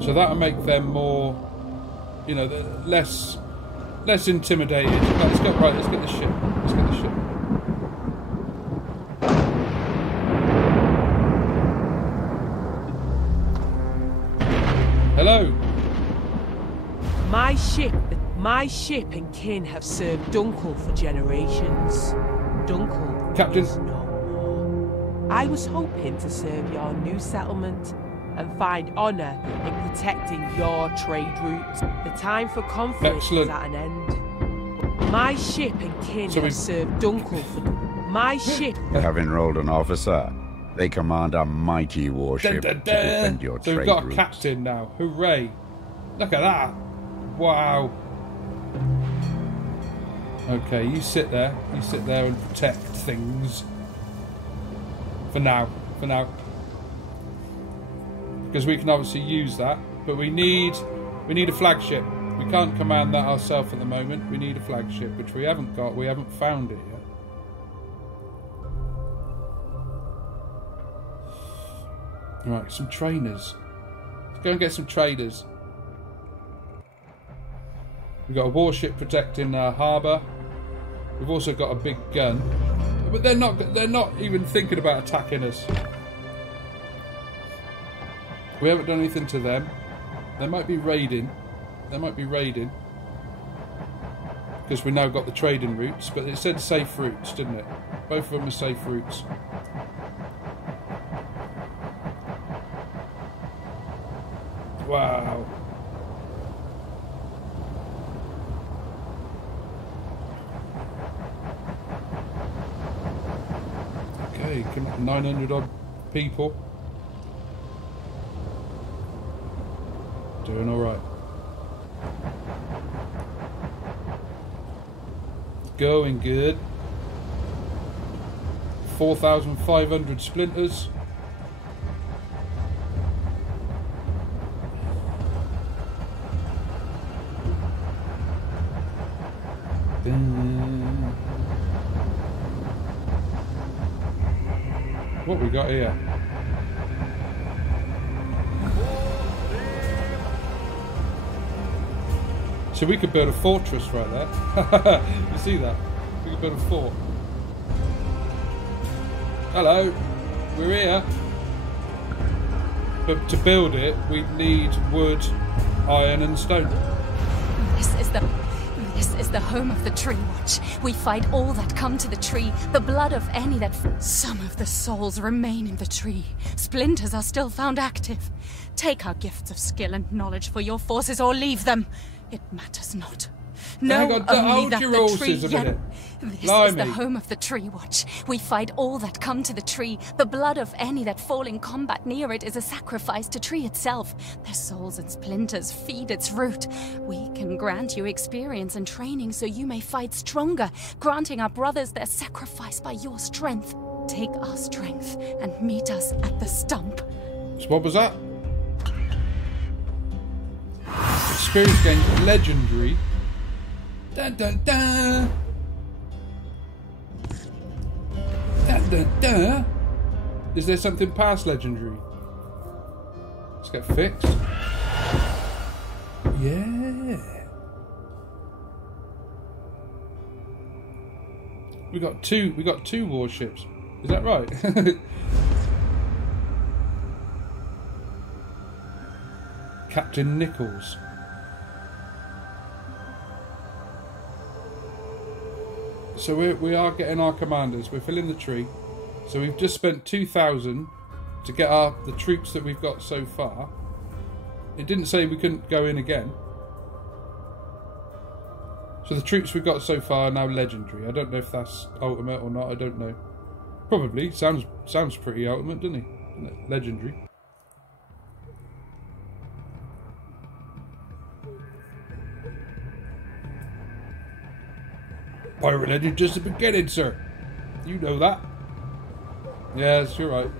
So that'll make them more, you know, less intimidated. Let's get right. Let's get the ship. Let's get the ship. Hello. My ship and kin have served Dunkel for generations. Dunkel, Captain. is no more. I was hoping to serve your new settlement and find honour in protecting your trade routes. The time for conflict is at an end. My ship and kin have served Dunkel for... My ship... You have enrolled an officer. They command a mighty warship to defend your So trade we've got routes. a captain now. Hooray. Look at that. Wow. Okay, you sit there. You sit there and protect things. For now. For now. Because we can obviously use that. But we need a flagship. We can't command that ourselves at the moment. We need a flagship, which we haven't got. We haven't found it yet. Right, some trainers. Let's go and get some traders. We've got a warship protecting our harbour. We've also got a big gun. But they're not even thinking about attacking us. We haven't done anything to them. They might be raiding. They might be raiding. Because we now got the trading routes. But it said safe routes, didn't it? Both of them are safe routes. Wow. Okay, 900 odd people. Doing alright. Going good. 4,500 splinters. What we got here? So we could build a fortress right there. You see that? We could build a fort. Hello, we're here. But to build it, we'd need wood, iron and stone. This is the home of the Tree Watch. We fight all that come to the tree, the blood of any that... Some of the souls remain in the tree. Splinters are still found active. Take our gifts of skill and knowledge for your forces or leave them. It matters not. No, only that the tree... This is the home of the Tree Watch. We fight all that come to the tree. The blood of any that fall in combat near it is a sacrifice to tree itself. Their souls and splinters feed its root. We can grant you experience and training so you may fight stronger, granting our brothers their sacrifice by your strength. Take our strength and meet us at the stump. So what was that? Experience gained legendary. Dun dun dun. Dun dun dun. Is there something past legendary? Let's get fixed. Yeah. We got two warships. Is that right? Captain Nichols. So we are getting our commanders. We're filling the tree. So we've just spent 2,000 to get the troops that we've got so far. It didn't say we couldn't go in again. So the troops we've got so far are now legendary. I don't know if that's ultimate or not. I don't know. Probably. Sounds pretty ultimate, doesn't he? Legendary. Pirate Legend just the beginning, sir. You know that. Yes, you're right.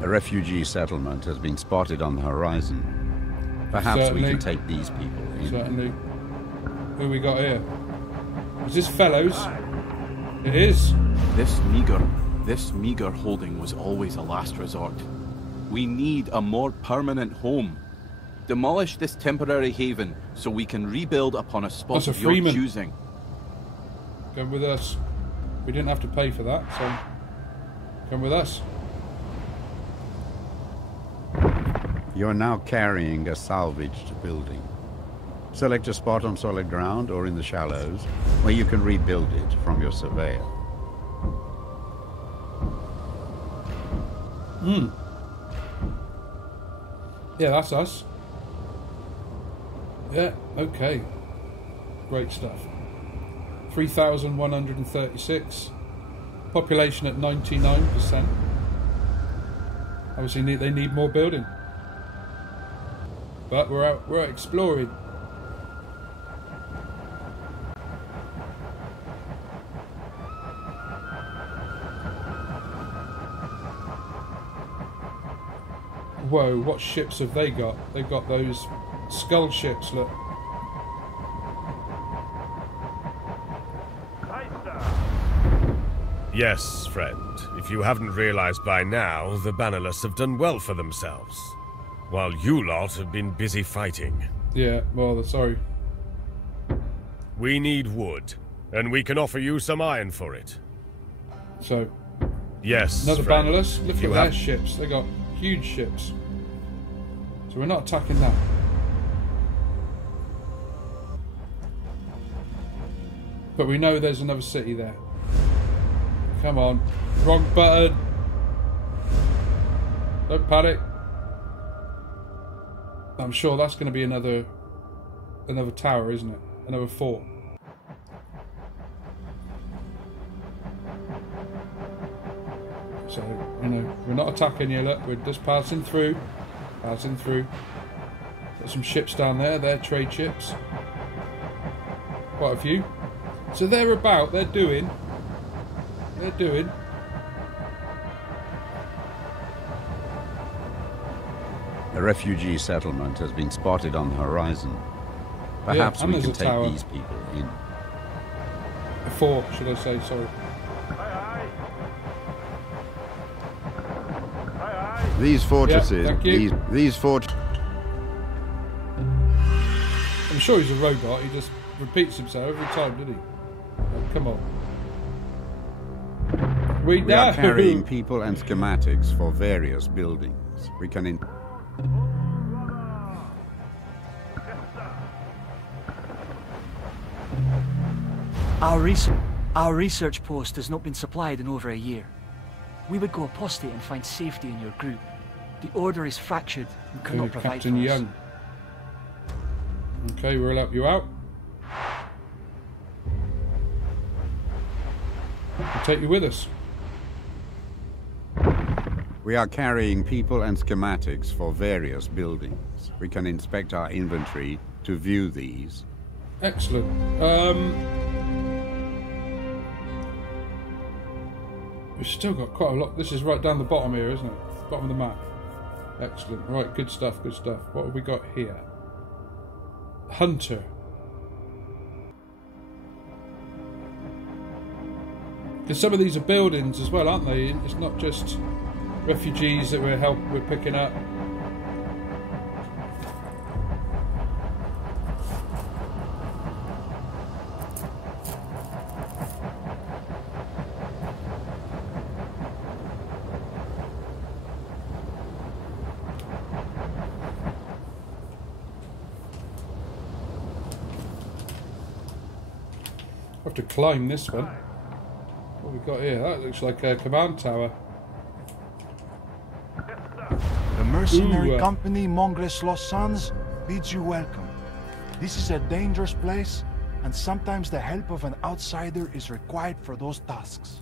A refugee settlement has been spotted on the horizon. Perhaps we can take these people in. Certainly. Who we got here? Is this Fellows? It is. This meager holding was always a last resort. We need a more permanent home. Demolish this temporary haven so we can rebuild upon a spot of your choosing. Come with us. We didn't have to pay for that, so come with us. You're now carrying a salvaged building. Select a spot on solid ground or in the shallows where you can rebuild it from your surveyor. Yeah, that's us. Yeah, okay. Great stuff. 3,136. Population at 99%. Obviously they need more building. But we're out exploring. Whoa, what ships have they got? They've got those skull ships, look. Yes, friend. If you haven't realized by now, the Bannerless have done well for themselves, while you lot have been busy fighting. Yeah, well, sorry. We need wood, and we can offer you some iron for it. So, yes, another friend. Bannerless. Look at their ships. They got huge ships. So we're not attacking that. But we know there's another city there. Come on. Wrong button. Don't panic. I'm sure that's going to be another tower, isn't it? Another fort. So, you know, we're not attacking you, look. We're just passing through. Passing through. Got some ships down there. They're trade ships. Quite a few. So they're doing. A refugee settlement has been spotted on the horizon. Perhaps we can take these people in. A fort, should I say, sorry. These fortresses, these fortresses. I'm sure he's a robot. He just repeats himself every time, doesn't he? Oh, come on. We are carrying people and schematics for various buildings. We can. Our research post has not been supplied in over a year. We would go apostate and find safety in your group. The Order is fractured and cannot provide Captain Young. Okay, we'll help you out. We'll take you with us. We are carrying people and schematics for various buildings. We can inspect our inventory to view these. Excellent. We've still got quite a lot. This is right down the bottom here, isn't it? Bottom of the map. Excellent. Right, good stuff, good stuff. What have we got here? Hunter. Because some of these are buildings as well, aren't they? It's not just refugees that we're picking up. have to climb this one. What we got here? That looks like a command tower. The mercenary company Mongres Los Sons bids you welcome. This is a dangerous place, and sometimes the help of an outsider is required for those tasks.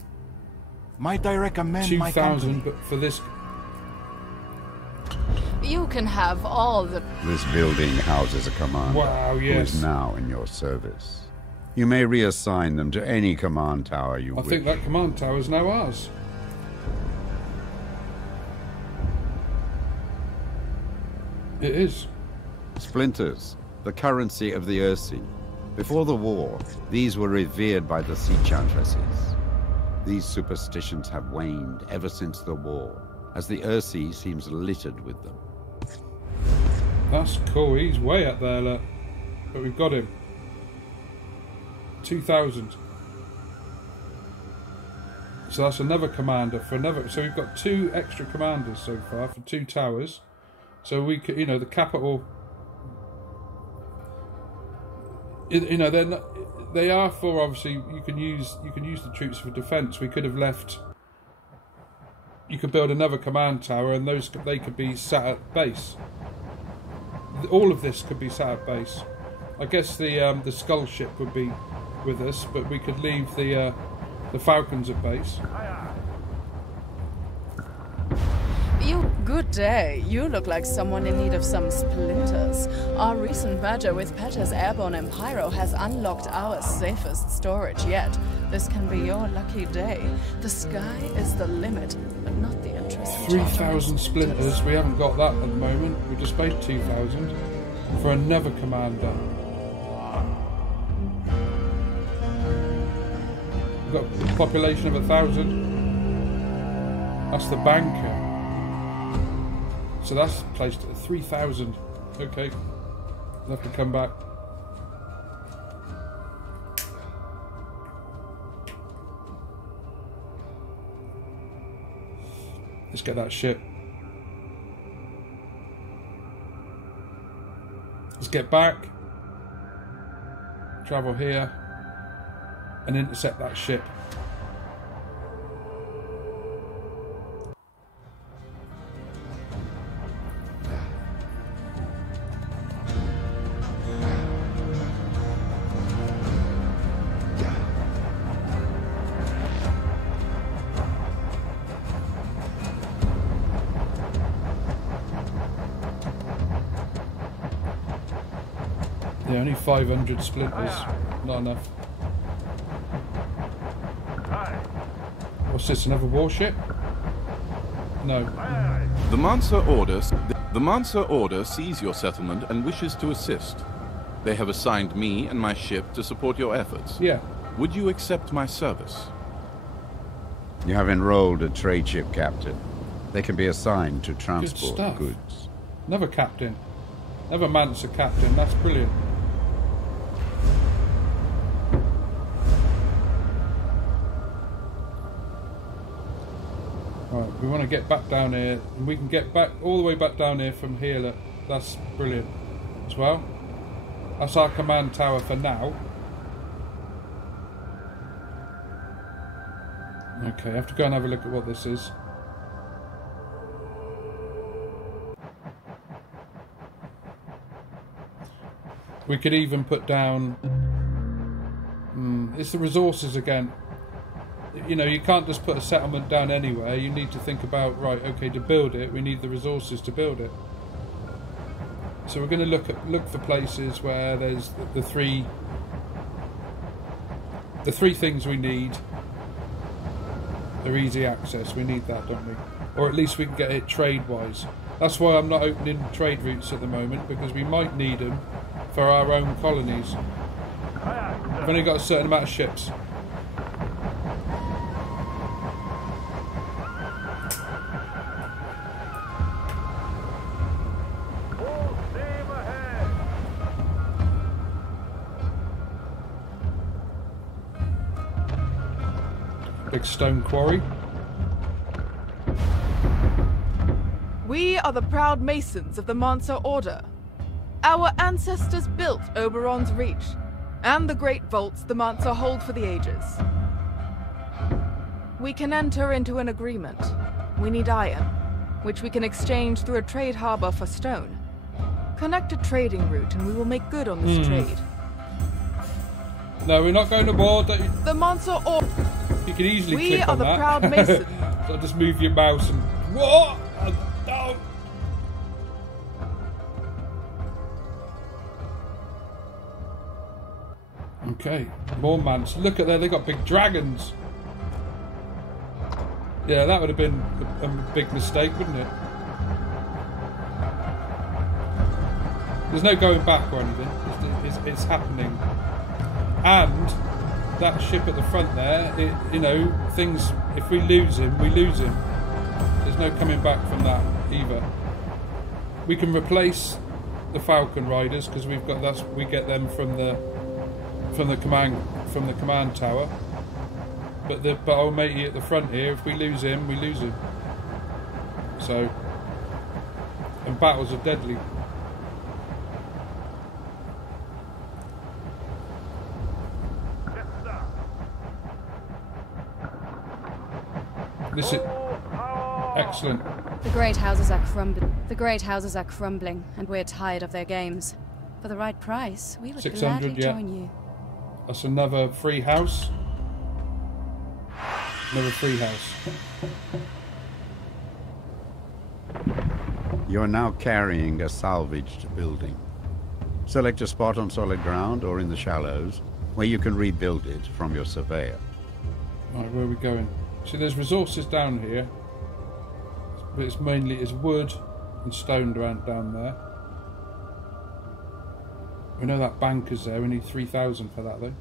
Might I recommend my company? 2,000, but for this... You can have all the... This building houses a commander who is now in your service. You may reassign them to any command tower you wish. I think that command tower is now ours. It is. Splinters, the currency of the Ursi. Before the war, these were revered by the sea chantresses. These superstitions have waned ever since the war, as the Ursi seems littered with them. That's cool. He's way up there, look. But we've got him. 2,000. So that's another commander for another. So we've got 2 extra commanders so far for 2 towers. So we could, you know, the capital. You know, they're not, they are for obviously you can use the troops for defence. We could have left. You could build another command tower, and they could be sat at base. All of this could be sat at base. I guess the Skull ship would be with us, but we could leave the Falcons at base. Good day. You look like someone in need of some splinters. Our recent merger with Petter's Airborne Empiro has unlocked our safest storage yet. This can be your lucky day. The sky is the limit, but not the interest. 3,000 splinters. We haven't got that at the moment. We just paid 2,000 for another commander. We've got a population of 1,000. That's the banker. So that's placed at 3,000. Okay. We'll have to come back. Let's get that ship. Let's get back. Travel here. And intercept that ship. Yeah, only 500 splinters. Not enough. What's this, another warship? No. The Mansa Order sees your settlement and wishes to assist. They have assigned me and my ship to support your efforts. Yeah. Would you accept my service? You have enrolled a trade ship captain. They can be assigned to transport goods. Another captain. Another Mansa captain. That's brilliant. Right, we want to get back down here, and we can get back all the way back down here from here. Look, that's brilliant as well. That's our command tower for now. Okay, I have to go and have a look at what this is. We could even put down... it's the resources again. You know, you can't just put a settlement down anywhere. You need to think about, right, okay, to build it, we need the resources to build it. So we're going to look for places where there's the three things we need. They're easy access. We need that, don't we? Or at least we can get it trade-wise. That's why I'm not opening trade routes at the moment, because we might need them for our own colonies. We've only got a certain amount of ships. Big stone quarry. We are the proud masons of the Mansa Order. Our ancestors built Oberon's Reach. And the great vaults the Mansa hold for the ages. We can enter into an agreement. We need iron, which we can exchange through a trade harbor for stone. Connect a trading route and we will make good on this trade. No, we're not going to war. The Mansa or you can easily we click are on the that. proud Mason. So just move your mouse and what? No. Okay, more mans. Look at that, they got big dragons. Yeah, that would have been a big mistake, wouldn't it? There's no going back or anything. It's happening. And that ship at the front there, you know, things. If we lose him, we lose him. There's no coming back from that either. We can replace the Falcon Riders because we've got we get them from the command tower. But old matey at the front here, if we lose him, we lose him. So, and battles are deadly. This is excellent. The great houses are crumbling. The great houses are crumbling, and we're tired of their games. For the right price, we would 600, gladly join you. That's another free house. Another free house. You're now carrying a salvaged building. Select a spot on solid ground or in the shallows where you can rebuild it from your surveyor. Right, where are we going? See, there's resources down here, but it's mainly wood and stone down there. We know that banker's there. We need 3,000 for that though.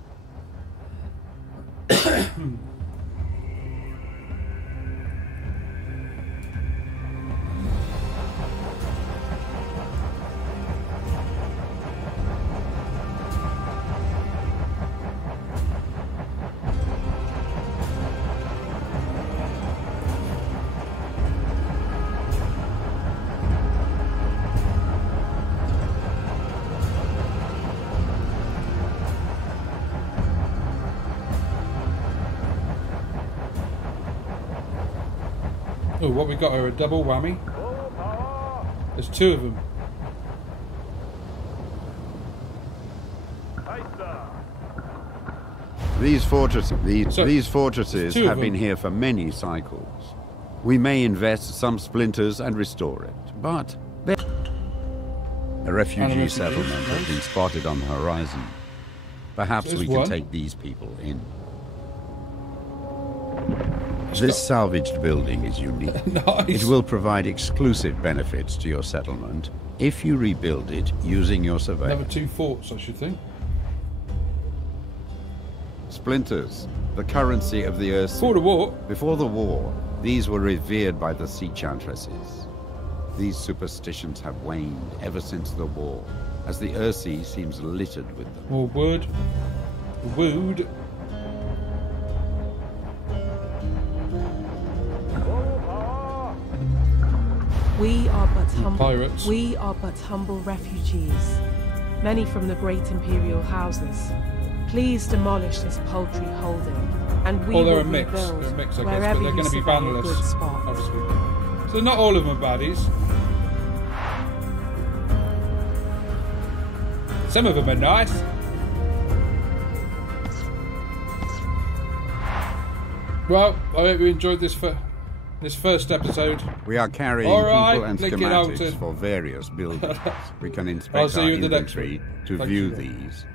Oh, what we got are a double whammy. There's two of them. These fortresses have been here for many cycles. We may invest some splinters and restore it, but a refugee settlement has been spotted on the horizon. Perhaps we can take these people in. This salvaged building is unique. Nice. It will provide exclusive benefits to your settlement if you rebuild it using your surveyor. Another 2 forts, I should think. Splinters, the currency of the Earth. Before the war. Before the war, these were revered by the sea chantresses. These superstitions have waned ever since the war, as the Earthsea seems littered with them. More wood. Wood. We are but humble refugees, many from the great imperial houses. Please demolish this paltry holding, and we will rebuild They're a mix, I guess, wherever but they're going to be you survey a bannerless, good spot. obviously. So not all of them are baddies. Some of them are nice. Well, I hope you enjoyed this first episode. We are carrying people and schematics for various buildings. We can inspect our inventory to view these